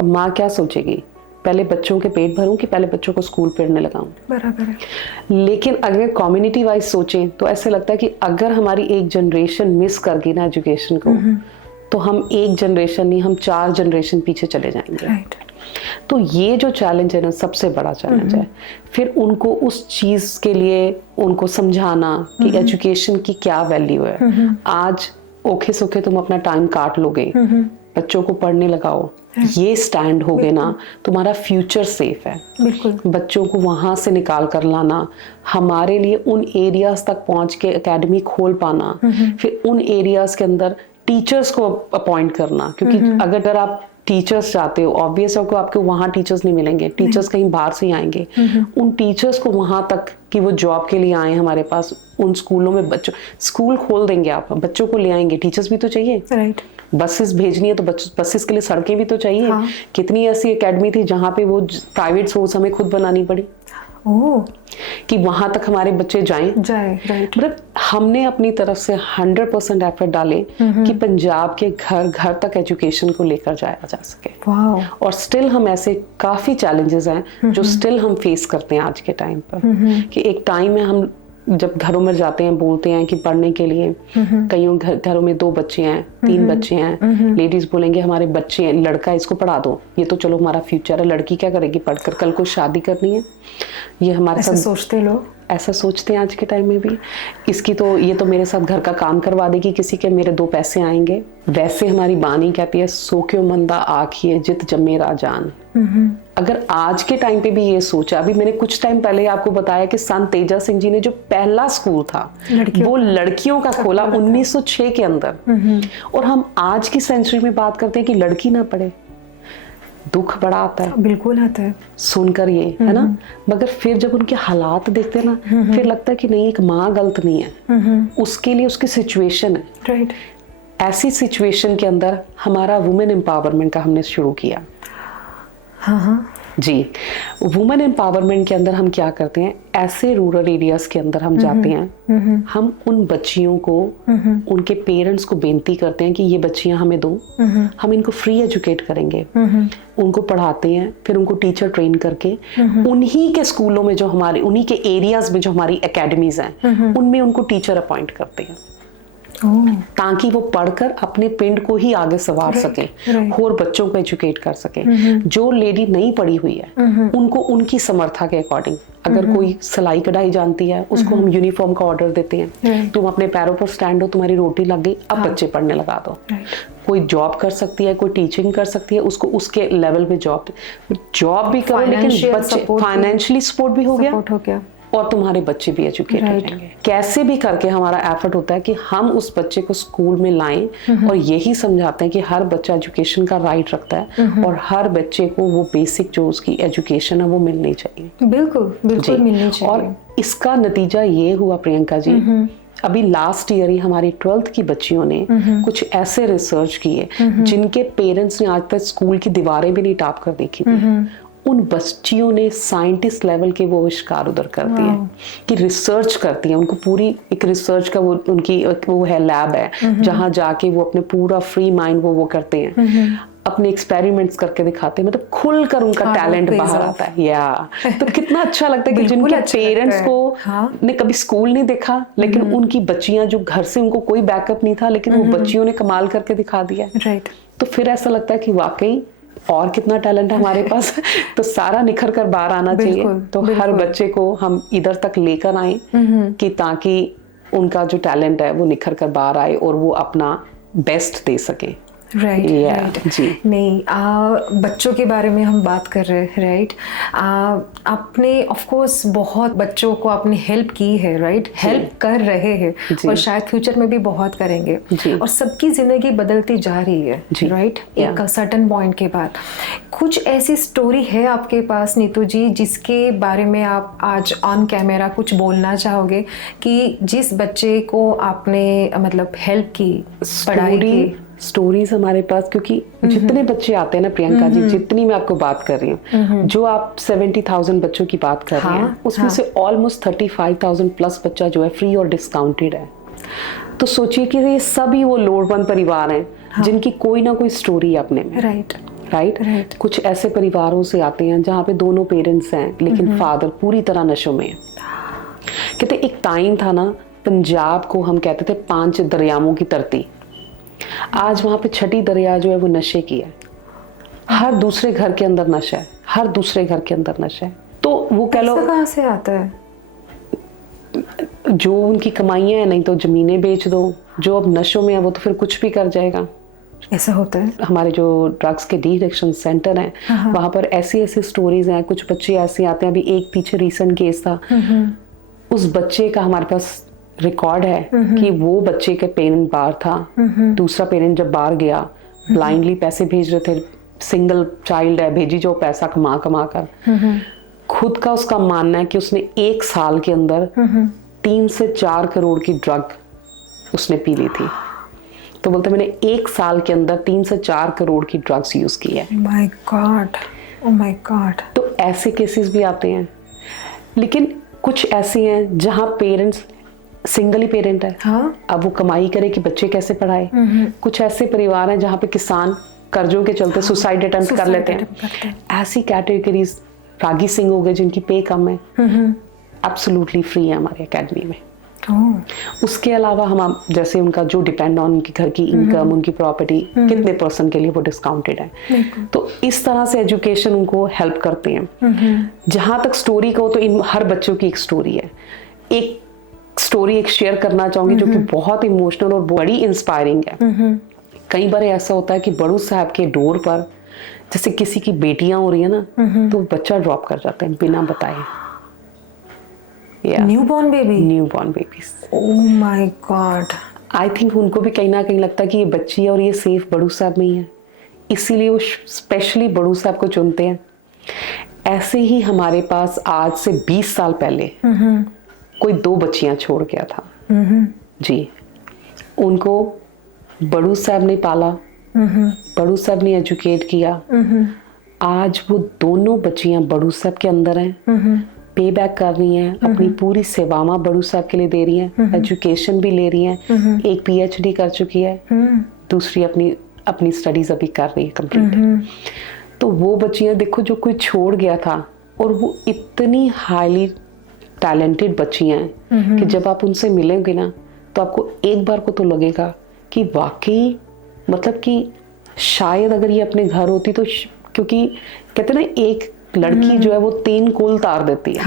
अब माँ क्या सोचेगी, पहले बच्चों के पेट भरूं कि पहले बच्चों को स्कूल पढ़ने लगाऊं। बराबर है। लेकिन अगर कम्युनिटी वाइज सोचें तो ऐसे लगता है कि अगर हमारी एक जनरेशन मिस कर गई ना एजुकेशन को, तो हम एक जनरेशन नहीं, हम 4 जनरेशन पीछे चले जाएंगे। तो ये जो चैलेंज है ना, सबसे बड़ा चैलेंज है। फिर उनको उस चीज के लिए उनको समझाना कि एजुकेशन की क्या वैल्यू है। आज ओखे सोखे तुम अपना टाइम काट लोगे, बच्चों को पढ़ने लगाओ, ये स्टैंड हो गए ना, तुम्हारा फ्यूचर सेफ है। बिल्कुल। बच्चों को वहां से निकाल कर लाना, हमारे लिए उन एरियाज तक पहुंच के एकेडमी खोल पाना, फिर उन एरियाज के अंदर टीचर्स को अपॉइंट करना, क्योंकि अगर आप टीचर्स चाहते हो, ऑब्वियस है कि आपको वहाँ टीचर्स नहीं मिलेंगे, टीचर्स कहीं बाहर से ही आएंगे। उन टीचर्स को वहाँ तक कि वो जॉब के लिए आए हमारे पास, उन स्कूलों में बच्चों, स्कूल खोल देंगे आप, बच्चों को ले आएंगे, टीचर्स भी तो चाहिए। राइट। बसेस भेजनी है तो बसेस के लिए सड़कें भी तो चाहिए। हाँ। कितनी ऐसी एकेडमी थी जहाँ पे वो प्राइवेट सोर्स हमें खुद बनानी पड़ी कि वहां तक हमारे बच्चे जाएं। राइट। मतलब हमने अपनी तरफ से 100% एफर्ट डाले कि पंजाब के घर घर तक एजुकेशन को लेकर जाया जा सके। और स्टिल हम ऐसे काफी चैलेंजेस हैं जो स्टिल हम फेस करते हैं आज के टाइम पर। कि एक टाइम है हम जब घरों में जाते हैं, बोलते हैं कि पढ़ने के लिए, कईयों घरों में 2 बच्चे हैं, 3 बच्चे हैं, लेडीज बोलेंगे हमारे बच्चे हैं, लड़का इसको पढ़ा दो, ये तो चलो हमारा फ्यूचर है, लड़की क्या करेगी पढ़कर, कल को शादी करनी है। ये हमारे साथ सोचते लोग, ऐसा सोचते हैं आज के टाइम में भी। इसकी तो ये तो मेरे साथ घर का काम करवा देगी, किसी के मेरे 2 पैसे आएंगे। वैसे हमारी बानी कहती है, सो क्यों मंदा आखिए जित जमे राजान। अगर आज के टाइम पे भी ये सोचा, अभी मैंने कुछ टाइम पहले आपको बताया कि संत तेजा सिंह जी ने जो पहला स्कूल था वो लड़कियों का खोला 1906 के अंदर। और हम आज की सेंचुरी में बात करते हैं कि लड़की ना पढ़े, दुख बड़ा आता है। बिल्कुल आता है सुनकर ये, है ना। मगर फिर जब उनके हालात देखते हैं ना, फिर लगता है कि नहीं, एक माँ गलत नहीं है, उसके लिए उसकी सिचुएशन है। राइट। ऐसी सिचुएशन के अंदर हमारा वुमेन एम्पावरमेंट का हमने शुरू किया। हाँ जी। वुमेन एम्पावरमेंट के अंदर हम क्या करते हैं, ऐसे रूरल एरियाज के अंदर हम जाते हैं, हम उन बच्चियों को, उनके पेरेंट्स को बेनती करते हैं कि ये बच्चियां हमें दो, हम इनको फ्री एजुकेट करेंगे। उनको पढ़ाते हैं, फिर उनको टीचर ट्रेन करके उन्हीं के स्कूलों में, जो हमारे उन्हीं के एरियाज में जो हमारी एकेडमीज हैं, उनमें उनको टीचर अपॉइंट करते हैं, ताकि वो पढ़कर अपने पिंड को ही आगे संवार सके और बच्चों को एजुकेट कर सके। जो लेडी नहीं पढ़ी हुई है उनको उनकी समर्था के अकॉर्डिंग, अगर कोई सिलाई कढ़ाई जानती है उसको हम यूनिफॉर्म का ऑर्डर देते हैं, तुम अपने पैरों पर स्टैंड हो, तुम्हारी रोटी लग गई, अब बच्चे पढ़ने लगा दो। कोई जॉब कर सकती है, कोई टीचिंग कर सकती है, उसको उसके लेवल पे जॉब भी करो, लेकिन बच्चे फाइनेंशियली सपोर्ट भी हो गया और तुम्हारे बच्चे भी एजुकेटेड रहेंगे। कैसे भी करके हमारा एफर्ट होता है कि हम उस बच्चे को स्कूल में लाएं और यही समझाते हैं कि हर बच्चा एजुकेशन का राइट रखता है और हर बच्चे को वो बेसिक जो उसकी एजुकेशन है वो मिलनी चाहिए। बिल्कुल मिलनी चाहिए। और इसका नतीजा ये हुआ प्रियंका जी, अभी लास्ट ईयर ही हमारी 12th की बच्चियों ने कुछ ऐसे रिसर्च किए जिनके पेरेंट्स ने आज तक स्कूल की दीवारें भी नहीं टाप कर देखी थी। उन बच्चियों ने साइंटिस्ट लेवल के वो आविष्कार उधर कर दिए कि रिसर्च करती हैं। उनको पूरी एक रिसर्च का वो उनकी वो है, लैब है, जहां जाके वो अपने पूरा फ्री माइंड वो करते हैं, अपने एक्सपेरिमेंट्स करके दिखाते हैं, मतलब खुलकर उनका टैलेंट बाहर आता है। या तो कितना अच्छा लगता है कि जिनके पेरेंट्स को ने कभी स्कूल नहीं देखा, लेकिन उनकी बच्चियां जो घर से उनको कोई बैकअप नहीं था, लेकिन वो बच्चियों ने कमाल करके दिखा दिया। राइट। तो फिर ऐसा लगता है कि वाकई और कितना टैलेंट है हमारे पास, तो सारा निखर कर बाहर आना चाहिए। तो हर बच्चे को हम इधर तक लेकर आए कि ताकि उनका जो टैलेंट है वो निखर कर बाहर आए और वो अपना बेस्ट दे सके। राइट। जी नहीं, बच्चों के बारे में हम बात कर रहे हैं। राइट। आपने ऑफ कोर्स बहुत बच्चों को आपने हेल्प की है। राइट। हेल्प कर रहे हैं और शायद फ्यूचर में भी बहुत करेंगे और सबकी जिंदगी बदलती जा रही है। राइट। एक सर्टेन पॉइंट के बाद कुछ ऐसी स्टोरी है आपके पास नीतू जी जिसके बारे में आप आज ऑन कैमरा कुछ बोलना चाहोगे कि जिस बच्चे को आपने मतलब हेल्प की पढ़ाई की? स्टोरीज हमारे पास, क्योंकि जितने बच्चे आते हैं ना प्रियंका जी, जितनी मैं आपको बात कर रही हूँ, जो आप 70,000 बच्चों की बात कर रही हैं, उसमें से ऑलमोस्ट 35,000 प्लस बच्चा जो है फ्री और डिस्काउंटेड है। तो सोचिए कि ये सभी वो लोड़वंद परिवार हैं जिनकी कोई ना कोई स्टोरी है अपने में। राइट। कुछ ऐसे परिवारों से आते हैं जहाँ पे दोनों पेरेंट्स हैं लेकिन फादर पूरी तरह नशों में है। कहते एक टाइम था ना, पंजाब को हम कहते थे 5 दरियाओं की धरती। आज वहां पे 6ठी दरिया जो है वो नशे की है। हर दूसरे घर के अंदर नशा है, हर दूसरे घर के अंदर नशा है। तो वो कह लो कहाँ से आता है? जो उनकी कमाइयां हैं, नहीं तो जमीनें बेच दो। जो अब नशों में है वो तो फिर कुछ भी कर जाएगा। ऐसा होता है। हमारे जो ड्रग्स के डी एडिक्शन सेंटर हैं वहां पर ऐसी स्टोरीज हैं। कुछ बच्चे ऐसे आते हैं, अभी एक पीछे रीसेंट केस था, उस बच्चे का हमारे पास रिकॉर्ड है कि वो बच्चे के पेरेंट बाहर था, दूसरा पेरेंट जब बाहर गया ब्लाइंडली पैसे भेज रहे थे, सिंगल चाइल्ड है, भेजी जो पैसा कमा कर। खुद का उसका मानना है कि उसने 1 साल के अंदर 3 से 4 करोड़ की ड्रग उसने पी ली थी। तो बोलते मैंने 1 साल के अंदर 3 से 4 करोड़ की ड्रग्स यूज की है। My God, oh my God. तो ऐसे केसेस भी आते हैं, लेकिन कुछ ऐसे हैं जहां पेरेंट्स सिंगल ही पेरेंट है। अब वो कमाई करे कि बच्चे कैसे पढ़ाए। कुछ ऐसे परिवार हैं जहाँ पे किसान कर्जों के चलते सुसाइड अटेम्प्ट कर लेते हैं। ऐसी कैटेगरीज रागी सिंह हो गए जिनकी पे कम है, एब्सोल्युटली फ्री है हमारे एकेडमी में। उसके अलावा हम जैसे उनका जो डिपेंड ऑन उनकी घर की इनकम, उनकी प्रॉपर्टी कितने % के लिए वो डिस्काउंटेड है। तो इस तरह से एजुकेशन उनको हेल्प करते हैं। जहां तक स्टोरी को, तो इन हर बच्चों की एक स्टोरी है। एक स्टोरी एक शेयर करना चाहूंगी जो कि बहुत इमोशनल और बड़ी इंस्पायरिंग है। कई बार ऐसा होता है कि बड़ू साहब के डोर पर जैसे किसी की बेटियां हो रही है ना, तो बच्चा ड्रॉप कर जाते हैं बिना बताए। Newborn babies. Oh my God. I think उनको भी कहीं ना कहीं लगता है कि ये बच्ची है और ये सेफ बड़ू साहब में ही है, इसीलिए वो स्पेशली बड़ू साहब को चुनते हैं। ऐसे ही हमारे पास आज से 20 साल पहले कोई 2 बच्चियां छोड़ गया था जी। उनको बड़ू साहब ने पाला, बड़ू साहब ने एजुकेट किया। आज वो दोनों बच्चियां बड़ू साहब के अंदर हैं, पे बैक कर रही हैं, अपनी पूरी सेवाएं बड़ू साहब के लिए दे रही हैं, एजुकेशन भी ले रही हैं। एक PhD कर चुकी है, दूसरी अपनी स्टडीज अभी कर रही है कंप्लीट। तो वो बच्चियां देखो जो कोई छोड़ गया था, और वो इतनी हाईली टैलेंटेड बच्चियां हैं कि जब आप उनसे मिलेंगे ना, तो आपको एक बार को तो लगेगा कि वाकई मतलब कि शायद अगर ये अपने घर होती तो क्योंकि कहते ना एक लड़की जो है वो 3 कुल तार देती है।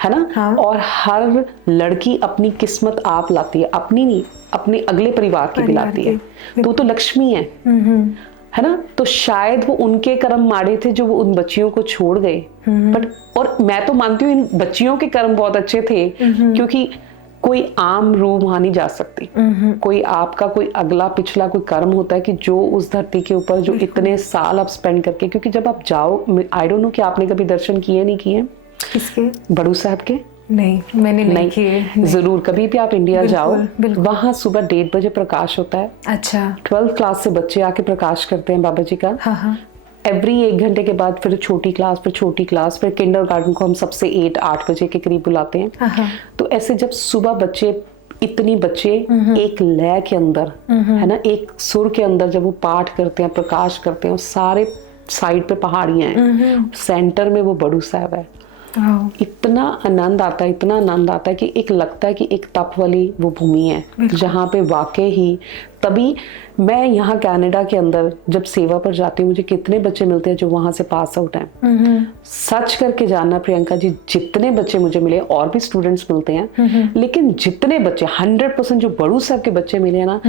है ना। और हर लड़की अपनी किस्मत आप लाती है, अपनी नहीं, अपने अगले परिवार की भी लाती है। तो लक्ष्मी है ना। तो शायद वो उनके कर्म माड़े थे जो वो उन बच्चियों को छोड़ गए। बट और मैं तो मानती हूँ इन बच्चियों के कर्म बहुत अच्छे थे, क्योंकि कोई आम रूह वहां नहीं जा सकती। कोई आपका कोई अगला पिछला कोई कर्म होता है कि जो उस धरती के ऊपर जो इतने साल आप स्पेंड करके, क्योंकि जब आप जाओ, आई डोंट नो कि आपने कभी दर्शन किए नहीं किए। किसके? बड़ू साहब के। नहीं, मैंने नहीं किए। जरूर कभी भी आप इंडिया जाओ, वहां सुबह 1:30 बजे प्रकाश होता है। अच्छा। 12th क्लास से बच्चे आके प्रकाश करते हैं बाबा जी का। एवरी 1 घंटे के बाद फिर छोटी क्लास, फिर किंडरगार्टन को हम सबसे 8 बजे के करीब बुलाते हैं। तो ऐसे जब सुबह बच्चे इतनी बच्चे एक लय के अंदर, है ना, एक सुर के अंदर जब वो पाठ करते हैं, प्रकाश करते हैं, सारे साइड पे पहाड़ियां हैं, सेंटर में वो बड़ू साहब है। इतना आनंद आता है, इतना आनंद आता है कि एक लगता है कि एक तप वाली वो भूमि है जहाँ पे वाकई ही। तभी मैं यहाँ कनाडा के अंदर जब सेवा पर जाती हूँ, मुझे कितने बच्चे मिलते हैं जो वहां से पास आउट हैं। सच करके जानना प्रियंका जी, जितने बच्चे मुझे मिले, और भी स्टूडेंट्स मिलते हैं, लेकिन जितने बच्चे 100% जो बड़ू साहब के बच्चे मिले ना,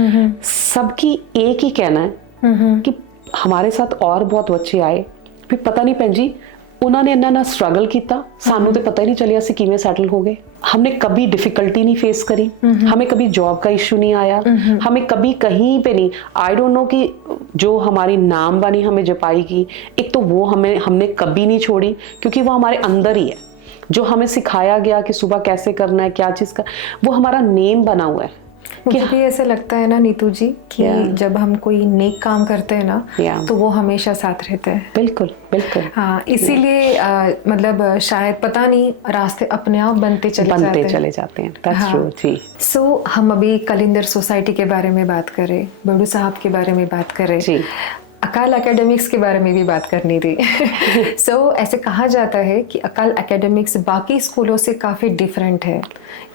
सबकी एक ही कहना है कि हमारे साथ और बहुत बच्चे आए, फिर पता नहीं भैन जी ਉਹਨਾਂ ਨੇ ਇੰਨਾ ਨਾ स्ट्रगल ਕੀਤਾ, ਸਾਨੂੰ ਤੇ पता ही नहीं चलिया ਅਸੀਂ ਕਿਵੇਂ सेटल हो गए। हमने कभी डिफिकल्टी नहीं फेस करी, हमें कभी जॉब का इश्यू नहीं आया, हमें कभी कहीं पे नहीं, आई डोंट नो कि जो हमारी नाम वानी हमें जपाई की, एक तो वो हमने कभी नहीं छोड़ी, क्योंकि वो हमारे अंदर ही है। जो हमें सिखाया गया कि सुबह कैसे करना है, क्या चीज़ का, वो हमारा नेम बना हुआ है। मुझे भी ऐसे लगता है ना नीतू जी कि जब हम कोई नेक काम करते हैं ना तो वो हमेशा साथ रहते हैं। बिल्कुल बिल्कुल। हाँ, इसीलिए मतलब शायद पता नहीं रास्ते अपने आप बनते चले जाते हैं। That's true, जी। सो हम अभी कलिंदर सोसाइटी के बारे में बात करें, बड़ू साहब के बारे में बात करें, अकाल एकेडमिक्स के बारे में भी बात करनी थी। ऐसे कहा जाता है कि अकाल एकेडमिक्स बाकी स्कूलों से काफ़ी डिफरेंट है।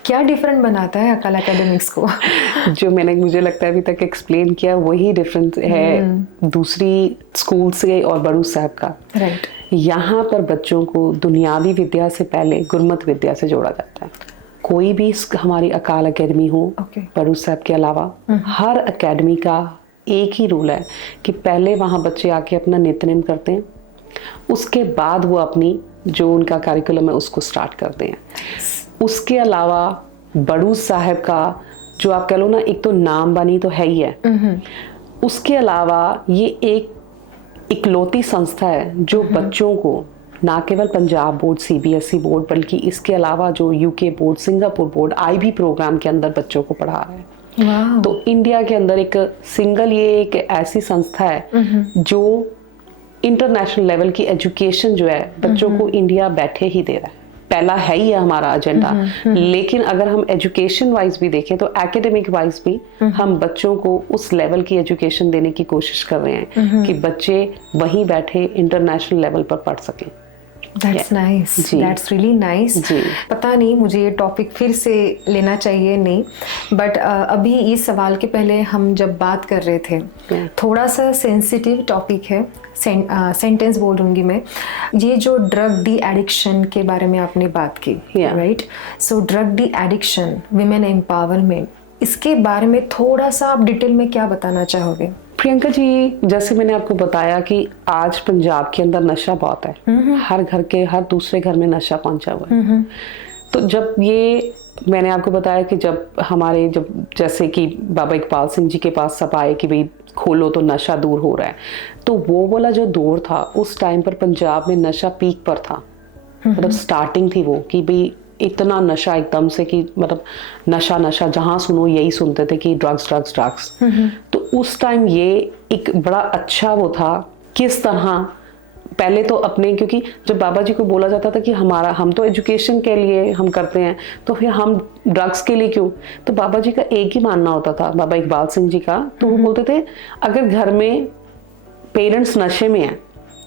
क्या डिफरेंट बनाता है अकाल एकेडमिक्स को? जो मुझे लगता है अभी तक एक्सप्लेन किया वही डिफरेंस है दूसरी स्कूल से और बड़ू साहब का। राइट। यहाँ पर बच्चों को दुनियावी विद्या से पहले गुरमत विद्या से जोड़ा जाता है। कोई भी हमारी अकाल एकेडमी हो, बड़ू साहब के अलावा हर एकेडमी का एक ही रूल है कि पहले वहाँ बच्चे आके अपना नित्यनेम करते हैं, उसके बाद वो अपनी जो उनका करिकुलम है उसको स्टार्ट करते हैं। उसके अलावा बड़ू साहब का जो आप कह लो ना, एक तो नाम बानी तो है ही है, उसके अलावा ये एक इकलौती संस्था है जो बच्चों को ना केवल पंजाब बोर्ड, CBSE बोर्ड, बल्कि इसके अलावा जो UK board, Singapore board, IB programme के अंदर बच्चों को पढ़ा रहा है। तो इंडिया के अंदर एक सिंगल ये एक ऐसी संस्था है जो इंटरनेशनल लेवल की एजुकेशन जो है बच्चों को इंडिया बैठे ही दे रहा है। पहला है ही है हमारा एजेंडा, लेकिन अगर हम एजुकेशन वाइज भी देखें तो एकेडमिक वाइज भी हम बच्चों को उस लेवल की एजुकेशन देने की कोशिश कर रहे हैं कि बच्चे वहीं बैठे इंटरनेशनल लेवल पर पढ़ सकें। That's nice. That's really nice. पता नहीं मुझे ये टॉपिक फिर से लेना चाहिए नहीं, बट अभी इस सवाल के पहले हम जब बात कर रहे थे थोड़ा सा सेंसिटिव टॉपिक है, सेंटेंस बोल दूंगी मैं, ये जो ड्रग डी एडिक्शन के बारे में आपने बात की, right? So drug de addiction, women empowerment, इसके बारे में थोड़ा सा आप डिटेल में क्या बताना चाहोगे? प्रियंका जी, जैसे मैंने आपको बताया कि आज पंजाब के अंदर नशा बहुत है, हर घर के हर दूसरे घर में नशा पहुंचा हुआ है। तो जब ये मैंने आपको बताया कि जब जैसे कि बाबा इकबाल सिंह जी के पास सब आए कि भाई खोलो तो नशा दूर हो रहा है, तो वो वाला जो दौर था उस टाइम पर पंजाब में नशा पीक पर था, मतलब स्टार्टिंग थी वो कि भाई इतना नशा एकदम से कि मतलब नशा जहाँ सुनो यही सुनते थे कि ड्रग्स। तो उस टाइम ये एक बड़ा अच्छा वो था किस तरह पहले तो अपने, क्योंकि जब बाबा जी को बोला जाता था कि हम तो एजुकेशन के लिए हम करते हैं, तो फिर हम ड्रग्स के लिए क्यों? तो बाबा जी का एक ही मानना होता था, बाबा इकबाल सिंह जी का, तो वो बोलते थे अगर घर में पेरेंट्स नशे में हैं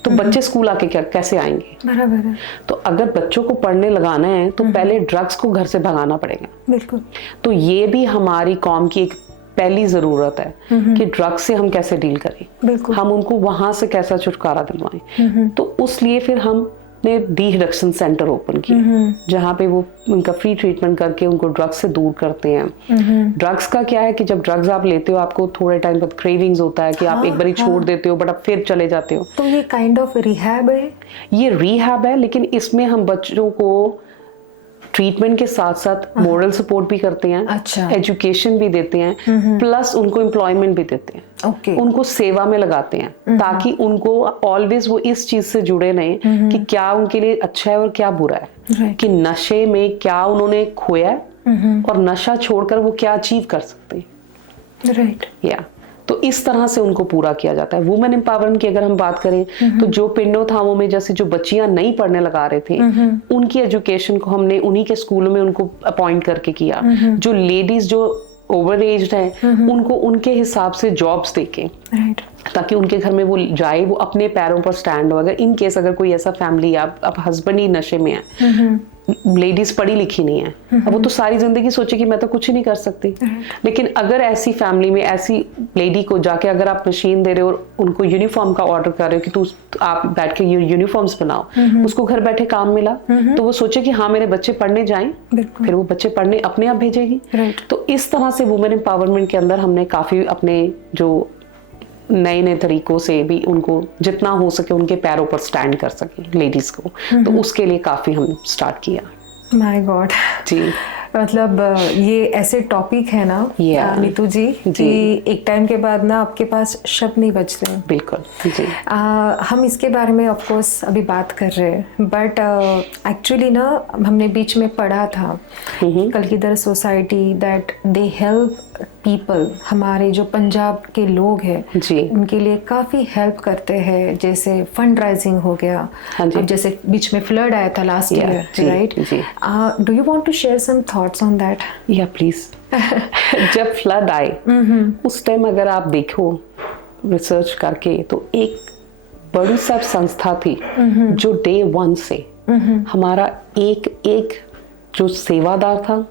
तो बच्चे स्कूल आके कैसे आएंगे? बराबर है। तो अगर बच्चों को पढ़ने लगाना है तो पहले ड्रग्स को घर से भगाना पड़ेगा। बिल्कुल। तो ये भी हमारी कौम की एक पहली जरूरत है कि ड्रग्स से हम कैसे डील करें, हम उनको वहां से कैसा छुटकारा दिलवाएं। तो उस लिए फिर हमने डी एडिक्शन सेंटर ओपन किया, जहाँ पे वो उनका फ्री ट्रीटमेंट करके उनको ड्रग्स से दूर करते हैं। ड्रग्स का क्या है कि जब ड्रग्स आप लेते हो आपको थोड़े टाइम बाद क्रेविंग्स होता है कि आप एक बार छोड़ देते हो बट आप फिर चले जाते हो। तो ये काइंड ऑफ रिहैब है? ये रिहैब है, लेकिन इसमें हम बच्चों को ट्रीटमेंट के साथ साथ मोरल सपोर्ट भी करते हैं, अच्छा, एजुकेशन भी देते हैं, प्लस उनको एम्प्लॉयमेंट भी देते हैं, उनको सेवा में लगाते हैं ताकि उनको ऑलवेज वो इस चीज से जुड़े रहें कि क्या उनके लिए अच्छा है और क्या बुरा है, कि नशे में क्या उन्होंने खोया है और नशा छोड़कर वो क्या अचीव कर सकते हैं। राइट। तो इस तरह से उनको पूरा किया जाता है। वुमेन एम्पावरमेंट की अगर हम बात करें तो जो पिंडों थामों में जैसे जो बच्चियां नहीं पढ़ने लगा रहे थे उनकी एजुकेशन को हमने उन्हीं के स्कूलों में उनको अपॉइंट करके किया। जो लेडीज जो ओवर एज्ड हैं उनको उनके हिसाब से जॉब्स देके, ताकि उनके घर में वो जाए, वो अपने पैरों पर स्टैंड हो। अगर इन केस अगर कोई ऐसा फैमिली अब हस्बैंड ही नशे में है, लेडीज पढ़ी लिखी नहीं है, अब वो तो सारी जिंदगी सोचे कि मैं तो कुछ ही नहीं कर सकती, लेकिन अगर ऐसी फैमिली में ऐसी लेडी को जाके अगर आप मशीन दे रहे हो और उनको यूनिफॉर्म का ऑर्डर कर रहे हो कि तू आप बैठ के यूनिफॉर्म्स बनाओ, उसको घर बैठे काम मिला, तो वो सोचे कि हाँ मेरे बच्चे पढ़ने जाएं, फिर वो बच्चे पढ़ने अपने आप भेजेगी। तो इस तरह से वुमेन एम्पावरमेंट के अंदर हमने काफी अपने जो नए नए तरीकों से भी उनको जितना हो सके उनके पैरों पर स्टैंड कर सके लेडीज को, तो उसके लिए काफी हम स्टार्ट किया। माय गॉड जी, मतलब ये ऐसे टॉपिक है ना नीतू जी कि एक टाइम के बाद ना आपके पास शब्द नहीं बचते। बिल्कुल जी। हम इसके बारे में ऑफ कोर्स अभी बात कर रहे हैं, बट एक्चुअली ना हमने बीच में पढ़ा था Kalgidhar society that they help people, हमारे जो पंजाब के लोग हैं उनके लिए काफ़ी हेल्प करते हैं, जैसे फंड राइजिंग हो गया। अब जैसे बीच में फ्लड आया था last year, right? Do you want to share some thoughts on that? या प्लीज। जब फ्लड आए उस टाइम अगर आप देखो रिसर्च करके, तो एक बड़ी सब संस्था थी जो डे 1 से हमारा एक एक जो सेवादार था,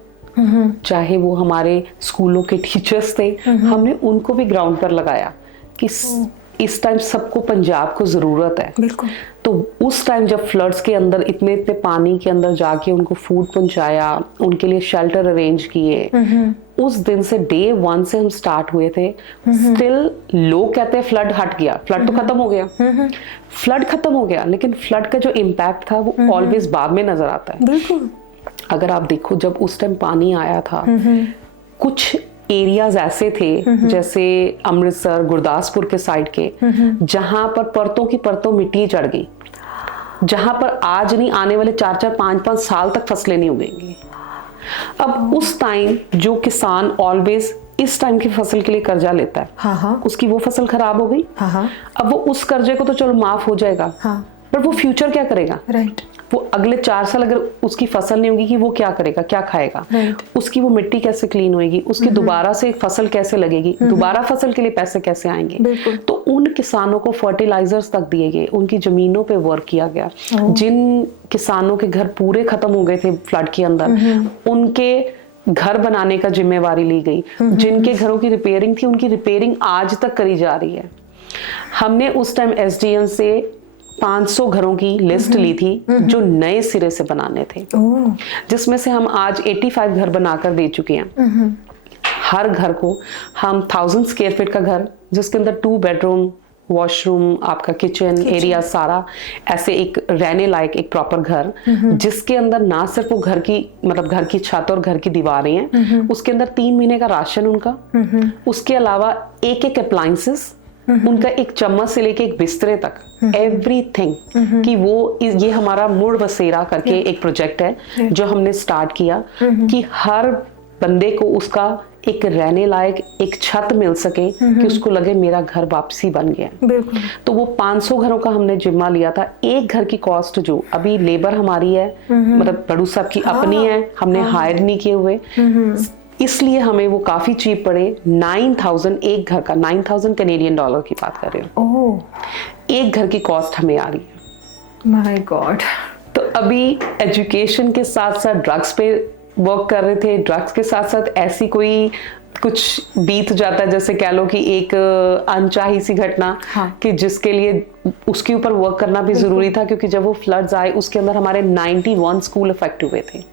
चाहे वो हमारे स्कूलों के टीचर्स थे, हमने उनको भी ग्राउंड पर लगाया कि इस टाइम सबको पंजाब को जरूरत है। बिल्कुल। तो उस टाइम जब फ्लड्स के अंदर इतने इतने पानी के अंदर जाके उनको फूड पहुंचाया, उनके लिए शेल्टर अरेंज किए, उस दिन से डे 1 से हम स्टार्ट हुए थे। स्टिल लोग कहते हैं फ्लड हट गया, फ्लड तो खत्म हो गया, फ्लड खत्म हो गया, लेकिन फ्लड का जो इम्पैक्ट था वो ऑलवेज बाद में नजर आता है। बिल्कुल। अगर आप देखो जब उस टाइम पानी आया था, कुछ एरियाज ऐसे थे जैसे अमृतसर, गुरदासपुर के साइड के, जहां पर परतों की परतों मिट्टी चढ़ गई, जहां पर आज नहीं आने वाले 4-4, 5-5 साल तक फसलें नहीं उगेंगी। अब उस टाइम जो किसान ऑलवेज इस टाइम की फसल के लिए कर्जा लेता है, उसकी वो फसल खराब हो गई। अब वो उस कर्जे को तो चलो माफ हो जाएगा, पर वो फ्यूचर क्या करेगा? राइट। वो अगले 4 साल अगर उसकी फसल नहीं होगी कि वो क्या करेगा, क्या खाएगा? उसकी वो मिट्टी कैसे क्लीन होएगी, उसकी दोबारा से फसल कैसे लगेगी, दोबारा फसल के लिए पैसे कैसे आएंगे? तो उन किसानों को फर्टिलाइजर्स तक दिए गए, उनकी जमीनों पे वर्क किया गया। जिन किसानों के घर पूरे खत्म हो गए थे फ्लड के अंदर, उनके घर बनाने का जिम्मेवारी ली गई। जिनके घरों की रिपेयरिंग थी, उनकी रिपेयरिंग आज तक करी जा रही है। हमने उस टाइम एसडीएम से 500 घरों की लिस्ट ली थी जो नए सिरे से बनाने थे, जिसमें से हम आज 85 घर बनाकर दे चुके हैं। हर घर को हम 1000 स्क्वायर फीट का घर, जिसके अंदर 2 बेडरूम, वॉशरूम, आपका किचन एरिया, सारा ऐसे एक रहने लायक एक प्रॉपर घर, जिसके अंदर ना सिर्फ वो घर की मतलब घर की छत और घर की दीवारें हैं, उसके अंदर 3 महीने का राशन उनका, उसके अलावा एक अप्लायंसेस, उनका एक चम्मच से लेके एक बिस्तरे तक, एवरीथिंग, कि वो ये हमारा मुड़ बसेरा करके एक प्रोजेक्ट है जो हमने स्टार्ट किया कि हर बंदे को उसका एक रहने लायक एक छत मिल सके, कि उसको लगे मेरा घर वापसी बन गया। तो वो 500 घरों का हमने जिम्मा लिया था। एक घर की कॉस्ट जो अभी लेबर हमारी है, मतलब बड़ू साहब की अपनी है, हमने हायर नहीं किए हुए, इसलिए हमें वो काफी चीप पड़े। 9000 एक घर का, 9000 कैनेडियन डॉलर की बात कर रहे हो। एक घर की कॉस्ट हमें आ रही है। My God. तो अभी एजुकेशन के साथ साथ ड्रग्स पे वर्क कर रहे थे, ड्रग्स के साथ साथ ऐसी कोई कुछ बीत जाता है, जैसे कह लो कि एक अनचाही सी घटना, कि जिसके लिए उसके ऊपर वर्क करना भी जरूरी था, क्योंकि जब वो फ्लड्स आए उसके अंदर हमारे 91 स्कूल अफेक्ट हुए थे।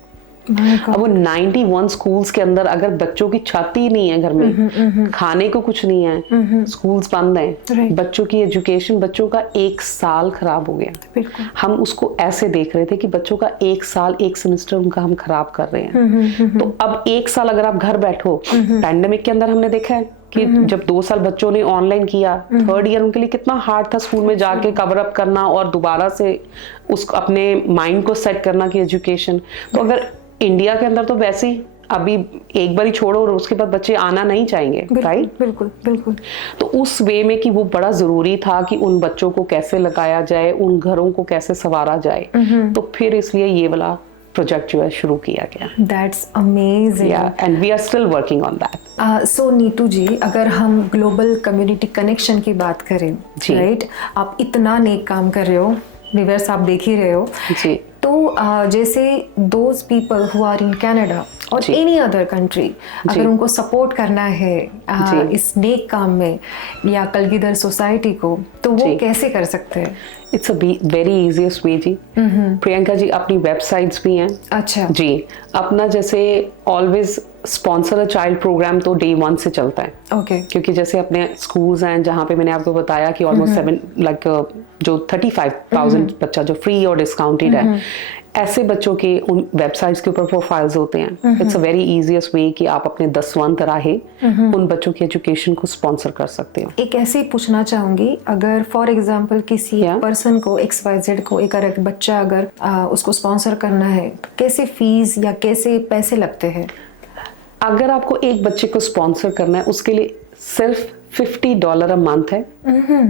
अब वो 91 स्कूल्स के अंदर अगर बच्चों की छत ही नहीं है घर में, खाने को कुछ नहीं है, स्कूल्स बंद हैं, बच्चों की एजुकेशन, बच्चों का 1 साल खराब हो गया। हम उसको ऐसे देख रहे थे कि बच्चों का 1 साल, 1 सेमेस्टर उनका हम खराब कर रहे हैं। तो अब 1 साल अगर आप घर बैठो, पैंडेमिक के अंदर हमने देखा है कि जब 2 साल बच्चों ने ऑनलाइन किया, 3rd ईयर उनके लिए कितना हार्ड था स्कूल में जाके कवर अप करना और दोबारा से उसको अपने माइंड को सेट करना की एजुकेशन। तो अगर इंडिया के अंदर तो वैसे ही अभी एक बार ही छोड़ो और उसके बाद बच्चे आना नहीं चाहेंगे, राइट? बिल्कुल बिल्कुल। तो उस वे में कि वो बड़ा जरूरी था कि उन बच्चों को कैसे लगाया जाए, उन घरों को कैसे संवारा जाए, तो फिर इसलिए ये वाला प्रोजेक्ट जो है शुरू किया गया। That's amazing. Yeah, and we are still working on that. So Neetu जी, अगर हम ग्लोबल कम्युनिटी कनेक्शन की बात करें, राइट, आप इतना नेक काम कर रहे हो, व्यूअर्स आप देख ही रहे हो जी। तो जैसे those people who are in Canada और एनी अदर कंट्री, अगर उनको सपोर्ट करना है इस नेक काम में या कलगीधर सोसाइटी को, तो वो कैसे कर सकते हैं? It's a very easiest way जी। प्रियंका जी, अपनी वेबसाइट्स भी हैं। अच्छा जी। अपना जैसे always sponsor a child programme तो डे 1 से चलता है। ओके। क्योंकि जैसे अपने स्कूल्स हैं जहाँ पे मैंने आपको बताया कि ऑलमोस्ट 7 लाइक जो 35,000 बच्चा जो फ्री और डिस्काउंटेड है, ऐसे बच्चों के उन वेबसाइट्स के ऊपर प्रोफाइल्स होते हैं। इट्स अ वेरी इजीएस्ट वे कि आप अपने दसवां तराहे उन बच्चों की एजुकेशन को स्पॉन्सर कर सकते हो। एक ऐसे ही पूछना चाहूंगी, अगर फॉर एग्जांपल किसी पर्सन को XYZ को एक बच्चा अगर उसको स्पॉन्सर करना है, तो कैसे फीस या कैसे पैसे लगते हैं? अगर आपको एक बच्चे को स्पॉन्सर करना है उसके लिए सिर्फ $50 अ मंथ है।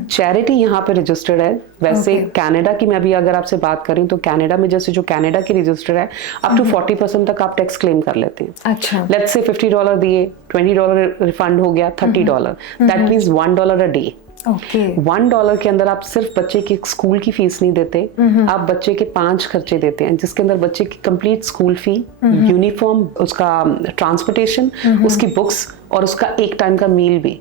चैरिटी यहाँ पे रजिस्टर्ड है। वैसे कनाडा की मैं अभी अगर आपसे बात करूं तो कनाडा में जैसे जो कनाडा की रजिस्टर्ड है अप टू 40% तक आप टैक्स क्लेम कर लेते हैं। अच्छा। लेट्स से $50 दिए, $20 रिफंड हो गया, $30। That means $1 a day. $1 के अंदर आप सिर्फ बच्चे की स्कूल की फीस नहीं देते, आप बच्चे के 5 खर्चे देते हैं, जिसके अंदर बच्चे की कंप्लीट स्कूल फी, यूनिफॉर्म, उसका ट्रांसपोर्टेशन, उसकी बुक्स और उसका एक टाइम का मील भी।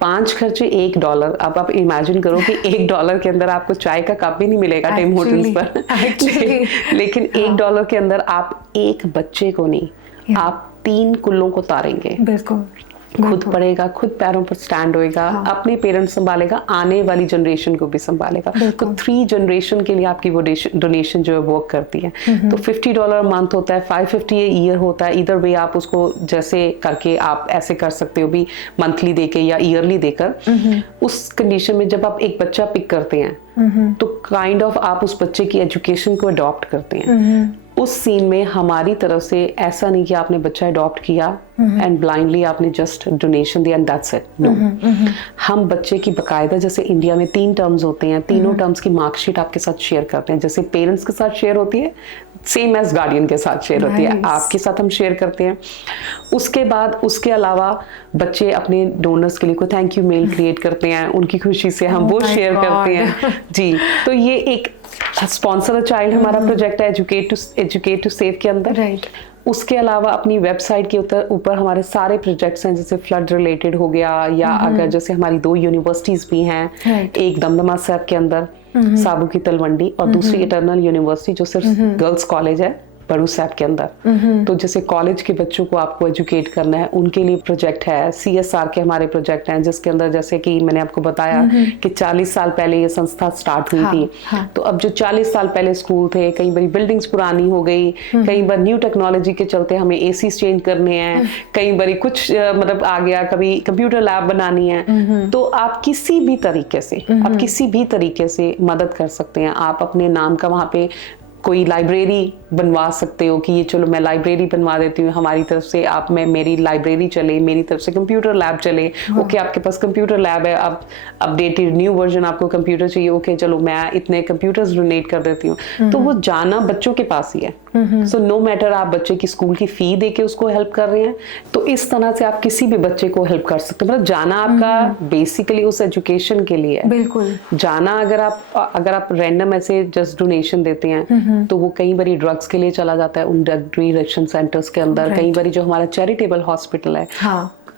5 खर्चे $1। अब आप इमेजिन करो कि $1 के अंदर आपको चाय का कप भी नहीं मिलेगा टिम होटल्स पर। लेकिन $1 के अंदर आप एक बच्चे को नहीं, आप 3 कुल्लों को तारेंगे। बिल्कुल। खुद पढ़ेगा, खुद पैरों पर स्टैंड होएगा, अपने पेरेंट्स संभालेगा, आने वाली जनरेशन को भी संभालेगा। तो 3 जनरेशन के लिए आपकी वो डोनेशन जो है वर्क करती है। तो $50 मंथ होता है, $550 ईयर होता है। इधर वे आप उसको जैसे करके आप ऐसे कर सकते हो भी, मंथली देके या ईयरली देकर। उस कंडीशन में जब आप एक बच्चा पिक करते हैं तो काइंड ऑफ आप उस बच्चे की एजुकेशन को अडॉप्ट करते हैं। उस सीन में हमारी तरफ से ऐसा नहीं कि आपने बच्चा अडॉप्ट किया एंड ब्लाइंडली आपने जस्ट डोनेशन दिया एंड दैट्स इट। नो, हम बच्चे की बकायदा, जैसे इंडिया में 3 टर्म्स होते हैं, तीनों टर्म्स की मार्कशीट आपके साथ शेयर करते हैं। जैसे पेरेंट्स के साथ शेयर होती है, सेम एज गार्डियन के साथ शेयर होती है, आपके साथ हम शेयर करते हैं। उसके बाद उसके अलावा बच्चे अपने डोनर्स के लिए कोई थैंक यू मेल क्रिएट करते हैं, उनकी खुशी से हम वो शेयर करते हैं। जी, तो ये एक स्पॉन्सर अ चाइल्ड हमारा प्रोजेक्ट है एजुकेट टू सेव के अंदर। राइट। उसके अलावा अपनी वेबसाइट के ऊपर हमारे सारे प्रोजेक्ट्स हैं, जैसे फ्लड रिलेटेड हो गया, या अगर जैसे हमारी 2 यूनिवर्सिटीज भी हैं, एक दमदमा सैप के अंदर साबू की तलवंडी और दूसरी इटर्नल यूनिवर्सिटी जो सिर्फ गर्ल्स कॉलेज है बड़ू साहब के अंदर। तो जैसे कॉलेज के बच्चों को आपको एजुकेट करना है, उनके लिए प्रोजेक्ट है। CSR के हमारे प्रोजेक्ट हैं, जिसके अंदर जैसे कि मैंने आपको बताया कि 40 साल पहले ये संस्था स्टार्ट हुई थी। तो अब जो 40 साल पहले स्कूल थे, कई बार बिल्डिंग्स पुरानी हो गई, कई बार न्यू टेक्नोलॉजी के चलते हमें AC चेंज करने हैं, कई बार कुछ मतलब आ गया, कभी कंप्यूटर लैब बनानी है। तो आप किसी भी तरीके से मदद कर सकते हैं। आप अपने नाम का वहाँ पे कोई लाइब्रेरी बनवा सकते हो कि ये चलो मैं लाइब्रेरी बनवा देती हूँ हमारी तरफ से, आप में मेरी लाइब्रेरी चले, मेरी तरफ से कंप्यूटर लैब चले। ओके, आपके पास कंप्यूटर लैब है, अब अपडेटेड न्यू वर्जन आपको कंप्यूटर चाहिए, ओके चलो मैं इतने कंप्यूटर्स डोनेट कर देती हूँ। तो वो जाना बच्चों के पास ही है। सो नो मैटर आप बच्चे की स्कूल की फी दे के उसको हेल्प कर रहे हैं, तो इस तरह से आप किसी भी बच्चे को हेल्प कर सकते हो। मतलब जाना आपका बेसिकली उस एजुकेशन के लिए है। बिल्कुल। जाना अगर आप रैंडम ऐसे जस्ट डोनेशन देते हैं तो वो कई बार ड्रग्स के लिए चला जाता है उन ड्रग रिडक्शन सेंटर्स के अंदर। कई बार जो हमारा चैरिटेबल हॉस्पिटल है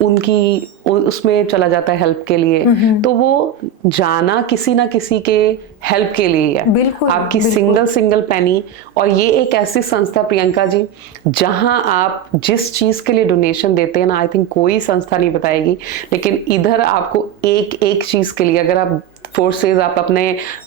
उनकी उसमें चला जाता है हेल्प के लिए। तो वो जाना किसी ना किसी के हेल्प के लिए है। बिल्कुल, आपकी बिल्कुल। Single penny. और ये एक ऐसी संस्था प्रियंका जी, जहां आप जिस चीज के लिए डोनेशन देते हैं ना, आई थिंक कोई संस्था नहीं बताएगी, लेकिन इधर आपको एक चीज के लिए अगर आप फोर्सेज आप अपने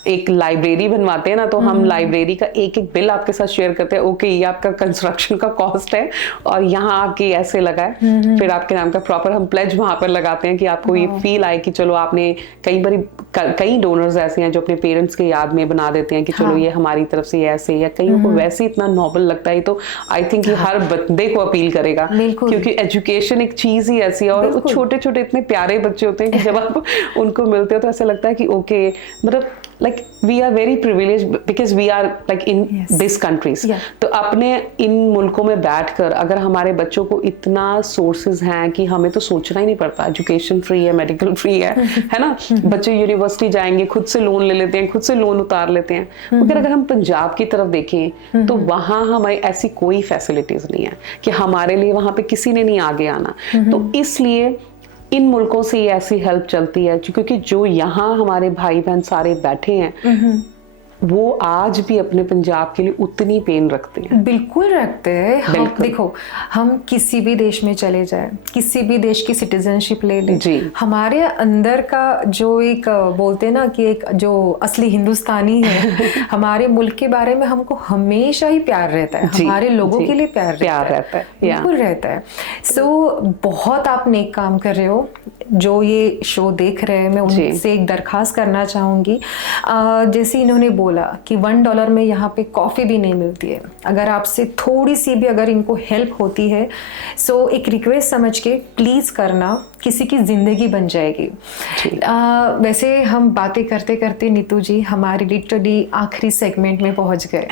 एक लाइब्रेरी बनवाते हैं ना, तो हम लाइब्रेरी का एक बिल आपके साथ शेयर करते हैं। ओके, ये आपका कंस्ट्रक्शन का कॉस्ट है और यहाँ आके ऐसे लगा है, फिर आपके नाम का प्रॉपर हम प्लेज वहां पर लगाते हैं कि आपको ये फील आए कि चलो आपने कई डोनर्स ऐसे हैं जो अपने पेरेंट्स के याद में बना देते हैं कि चलो ये हमारी तरफ से ऐसे, या कईयों को वैसे इतना नॉबल लगता है। तो आई थिंक ये हर बंदे को अपील करेगा, क्योंकि एजुकेशन एक चीज ही ऐसी है। और छोटे छोटे इतने प्यारे बच्चे होते हैं कि जब आप उनको मिलते हो तो ऐसा लगता है कि ओके, मतलब like we are very privileged because we are like in these countries। तो अपने इन मुल्कों में बैठकर अगर हमारे बच्चों को इतना सोर्सेज हैं कि हमें तो सोचना ही नहीं पड़ता, एजुकेशन फ्री है, मेडिकल फ्री है ना। बच्चे यूनिवर्सिटी जाएंगे, खुद से लोन ले लेते हैं, खुद से लोन उतार लेते हैं। मगर अगर हम पंजाब की तरफ देखें तो वहाँ हमारी ऐसी कोई फैसिलिटीज नहीं है कि हमारे लिए वहाँ पे किसी ने नहीं आगे आना। तो इसलिए इन मुल्कों से ये ऐसी हेल्प चलती है, क्योंकि जो यहाँ हमारे भाई बहन सारे बैठे हैं वो आज भी अपने पंजाब के लिए उतनी पेन रखते हैं। बिल्कुल रखते हैं। हम देखो, हम किसी भी देश में चले जाए, किसी भी देश की सिटीजनशिप ले ले, हमारे अंदर का जो एक बोलते हैं ना कि एक जो असली हिंदुस्तानी है हमारे मुल्क के बारे में हमको हमेशा ही प्यार रहता है, हमारे लोगों के लिए प्यार रहता है, बिल्कुल रहता है। सो बहुत आप नेक काम कर रहे हो। जो ये शो देख रहे हैं, मैं उनसे एक दरखास्त करना चाहूँगी। जैसे इन्होंने बोला कि $1 में यहाँ पे कॉफ़ी भी नहीं मिलती है, अगर आपसे थोड़ी सी भी अगर इनको हेल्प होती है, सो एक रिक्वेस्ट समझ के प्लीज़ करना, किसी की ज़िंदगी बन जाएगी। वैसे हम बातें करते करते नीतू जी हमारी लिटरली आखिरी सेगमेंट में पहुँच गए।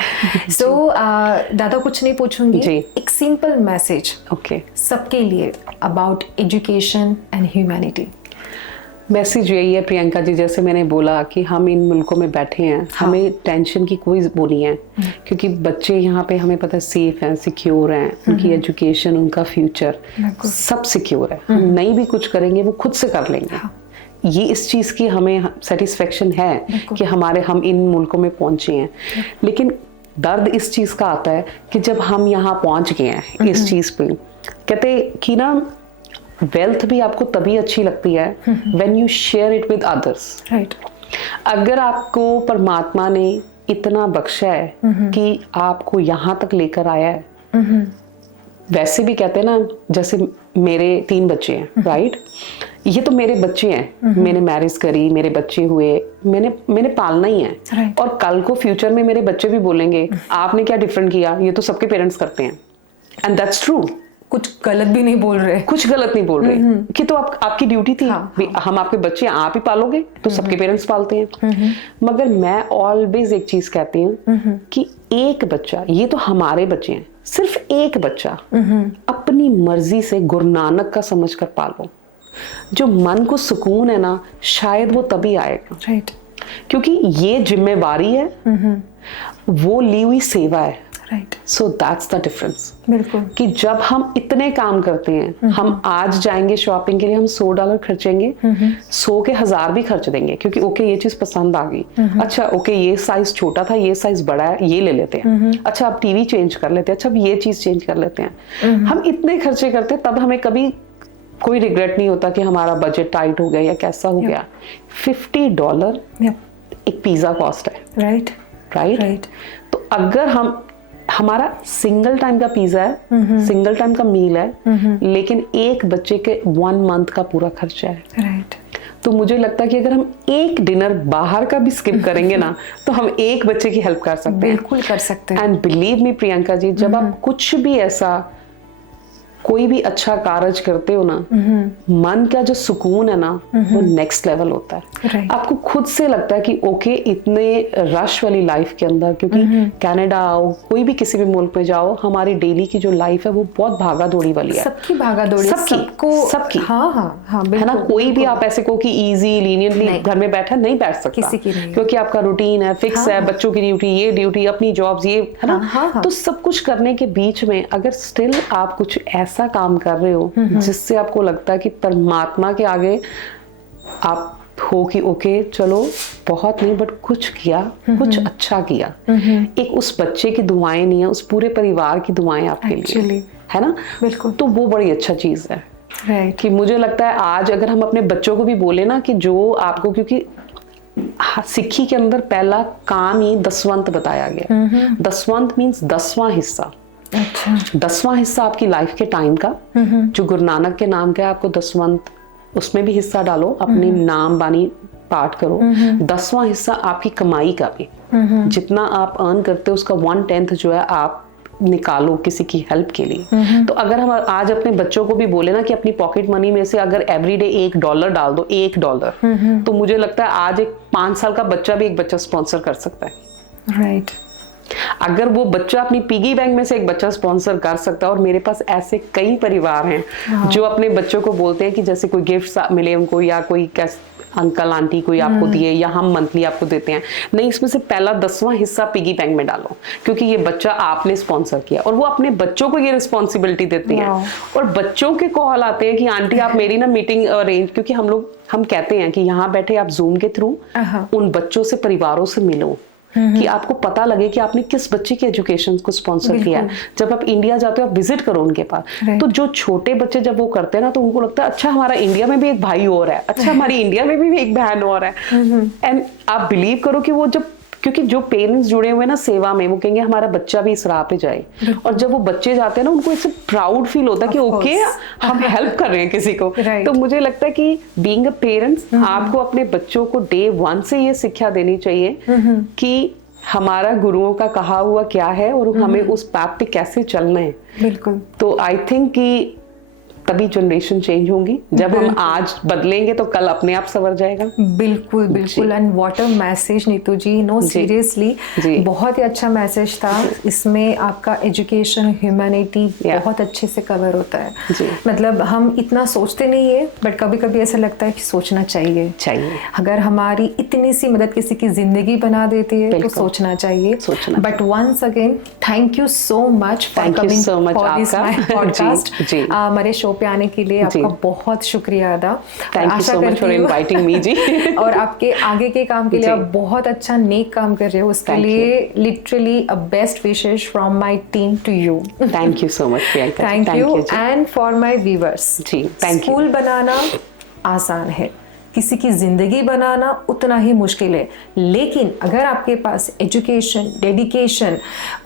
सो दादा कुछ नहीं पूछूंगी, एक सिंपल मैसेज सबके लिए about education and humanity. Message यही है प्रियंका जी, जैसे मैंने बोला कि हम इन मुल्कों में बैठे हैं, हमें टेंशन की कोई वो नहीं है, क्योंकि बच्चे यहाँ पे हमें पता है सेफ हैं, सिक्योर हैं, उनकी एजुकेशन, उनका फ्यूचर सब सिक्योर है। हम नहीं भी कुछ करेंगे वो खुद से कर लेंगे। ये इस चीज़ की हमें सेटिस्फेक्शन है कि हम इन मुल्कों में पहुँचे हैं। लेकिन दर्द इस चीज़ का आता है कि जब हम यहाँ पहुँच गए हैं इस चीज़ पे, कहते कि ना वेल्थ भी आपको तभी अच्छी लगती है when you share it with others. Right. अगर आपको परमात्मा ने इतना बख्शा है कि आपको यहाँ तक लेकर आया है, वैसे भी कहते हैं ना, जैसे मेरे 3 बच्चे हैं, राइट, ये तो मेरे बच्चे हैं, मैंने मैरिज करी, मेरे बच्चे हुए, मैंने पालना ही है। और कल को फ्यूचर में मेरे बच्चे भी बोलेंगे आपने क्या डिफरेंट किया, ये तो सबके पेरेंट्स करते हैं। And that's true. कुछ गलत भी नहीं बोल रहे, कुछ गलत नहीं बोल रहे कि तो आपकी ड्यूटी थी। हम आपके बच्चे आप ही पालोगे, तो सबके पेरेंट्स पालते हैं। मगर मैं ऑलवेज एक चीज कहती हूँ कि एक बच्चा, ये तो हमारे बच्चे हैं, सिर्फ एक बच्चा अपनी मर्जी से गुरु नानक का समझ कर पालो। जो मन को सुकून है ना, शायद वो तभी आएगा। राइट। क्योंकि ये जिम्मेवारी है, वो ली हुई सेवा है। Right. So that's the difference. बिल्कुल। कि जब हम इतने काम करते हैं, हम आज जाएंगे शॉपिंग के लिए, हम $100 खर्चेंगे, 100 के 1000 भी खर्च देंगे, क्योंकि ओके ये चीज पसंद आ गई, अच्छा ओके ये साइज छोटा था, ये साइज बड़ा है, ये ले लेते हैं, अच्छा अब टीवी चेंज कर लेते हैं, अच्छा अब ये चीज चेंज कर लेते हैं। हम इतने खर्चे करते हैं, तब हमें कभी कोई रिग्रेट नहीं होता कि हमारा बजट टाइट हो गया या कैसा हो गया। $50 एक पिज्जा कॉस्ट है। राइट। राइट। तो अगर हमारा सिंगल टाइम का पिज्जा है, सिंगल टाइम का मील है, लेकिन एक बच्चे के 1 मंथ का पूरा खर्चा है। राइट। तो मुझे लगता है कि अगर हम एक डिनर बाहर का भी स्किप करेंगे ना, तो हम एक बच्चे की हेल्प कर सकते हैं। बिल्कुल कर सकते हैं। And believe me Priyanka ji, जब आप कुछ भी ऐसा कोई भी अच्छा कार्य करते हो ना, मन का जो सुकून है ना, वो नेक्स्ट लेवल होता है। आपको खुद से लगता है कि ओके, इतने रश वाली लाइफ के अंदर, क्योंकि कनाडा आओ, कोई भी किसी भी मुल्क में जाओ, हमारी डेली की जो लाइफ है वो बहुत भागा दौड़ी वाली है। सबकी भागा दौड़ी, सबकी। हाँ, है ना। कोई भी आप ऐसे को कि इजी लीनियंटली घर में बैठा नहीं बैठ सकता, किसी की नहीं, क्योंकि आपका रूटीन है, फिक्स है, बच्चों की ड्यूटी, ये ड्यूटी, अपनी जॉब्स, ये है ना। तो सब कुछ करने के बीच में अगर स्टिल आप कुछ ऐसा काम कर रहे हो जिससे आपको लगता है कि परमात्मा के आगे आप हो कि ओके चलो बहुत नहीं बट कुछ किया, कुछ अच्छा किया, एक उस बच्चे की दुआएं नहीं है, उस पूरे परिवार की दुआएं आपके लिए है ना। बिल्कुल। तो वो बड़ी अच्छा चीज है। Right. कि मुझे लगता है आज अगर हम अपने बच्चों को भी बोले ना कि जो आपको, क्योंकि सिक्खी के अंदर पहला काम ही दसवंत बताया गया। दसवंत मीन्स 10वां हिस्सा। अच्छा। 10वां हिस्सा आपकी लाइफ के टाइम का, जो गुरु नानक के नाम का है, आपको दसवंत उसमें भी हिस्सा डालो, अपनी नाम बानी पाठ करो। 10वां हिस्सा आपकी कमाई का भी, जितना आप अर्न करते हो उसका 1/10 जो है आप निकालो किसी की हेल्प के लिए। तो अगर हम आज अपने बच्चों को भी बोले ना कि अपनी पॉकेट मनी में से अगर एवरीडे $1 डाल दो, $1, तो मुझे लगता है आज एक 5 साल का बच्चा भी एक बच्चा स्पॉन्सर कर सकता है। राइट। अगर वो बच्चा अपनी पिगी बैंक में से एक बच्चा स्पॉन्सर कर सकता है, और मेरे पास ऐसे कई परिवार हैं जो अपने बच्चों को बोलते हैं कि जैसे कोई गिफ्ट मिले उनको, या कोई अंकल आंटी कोई आपको दिए, या हम मंथली आपको देते हैं, नहीं, इसमें से पहला 10वां हिस्सा पिगी बैंक में डालो, क्योंकि ये बच्चा आपने स्पॉन्सर किया। और वो अपने बच्चों को ये रिस्पॉन्सिबिलिटी देती हैं, और बच्चों के कॉल आते हैं कि आंटी आप मेरी ना मीटिंग अरेंज, क्योंकि हम कहते हैं कि यहाँ बैठे आप जूम के थ्रू उन बच्चों से, परिवारों से मिलो, कि आपको पता लगे कि आपने किस बच्चे की एजुकेशन को स्पॉन्सर किया है। जब आप इंडिया जाते हो, आप विजिट करो उनके पास, तो जो छोटे बच्चे जब वो करते हैं ना, तो उनको लगता है अच्छा हमारा इंडिया में भी एक भाई और है, अच्छा हमारी इंडिया में भी एक बहन और है। एंड आप बिलीव करो कि वो जब, क्योंकि जो पेरेंट्स जुड़े हुए ना सेवा में, वो कहेंगे हमारा बच्चा भी इस राह पे जाए, और जब वो बच्चे जाते हैं ना, उनको इससे प्राउड फील होता है कि ओके हम हेल्प कर रहे हैं किसी को। तो मुझे लगता है कि बीइंग अ पेरेंट्स, आपको अपने बच्चों को डे 1 से ये शिक्षा देनी चाहिए कि हमारा गुरुओं का कहा हुआ क्या है और हमें उस पाथ पे कैसे चलना है। बिल्कुल। तो आई थिंक कि तभी जनरेशन चेंज होंगी। जब हम आज बदलेंगे तो कल अपने आप संवर जाएगा। बिल्कुल बिल्कुल। And what a message Neetu ji, no seriously बहुत ही अच्छा मैसेज था। इसमें आपका एजुकेशन, ह्यूमैनिटी बहुत अच्छे से कवर होता है। मतलब हम इतना सोचते नहीं है, बट कभी कभी ऐसा लगता है कि सोचना चाहिए। अगर हमारी इतनी सी मदद किसी की जिंदगी बना देती है तो सोचना चाहिए। But once again thank you so much for coming for this my podcast. हमारे शो पे आने के लिए आपका बहुत शुक्रिया अदा। Thank you so much for inviting me जी। और आपके आगे के काम के लिए आप बहुत अच्छा नेक काम कर रहे हो, उसके लिए literally a best wishes from my team to you. Thank you so much Priyanka. Thank you. And for my viewers, जी थैंक यू। स्कूल बनाना आसान है, किसी की जिंदगी बनाना उतना ही मुश्किल है, लेकिन अगर आपके पास एजुकेशन, डेडिकेशन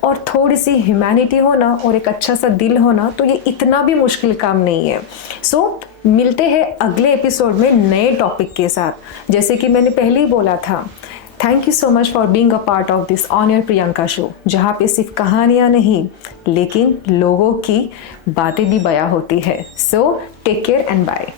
और थोड़ी सी ह्यूमैनिटी हो ना, और एक अच्छा सा दिल हो ना, तो ये इतना भी मुश्किल काम नहीं है। सो मिलते हैं अगले एपिसोड में नए टॉपिक के साथ। जैसे कि मैंने पहले ही बोला था, thank you so much for being a part of this on your Priyanka show, जहाँ पे सिर्फ कहानियाँ नहीं लेकिन लोगों की बातें भी बयां होती है। So take care and bye.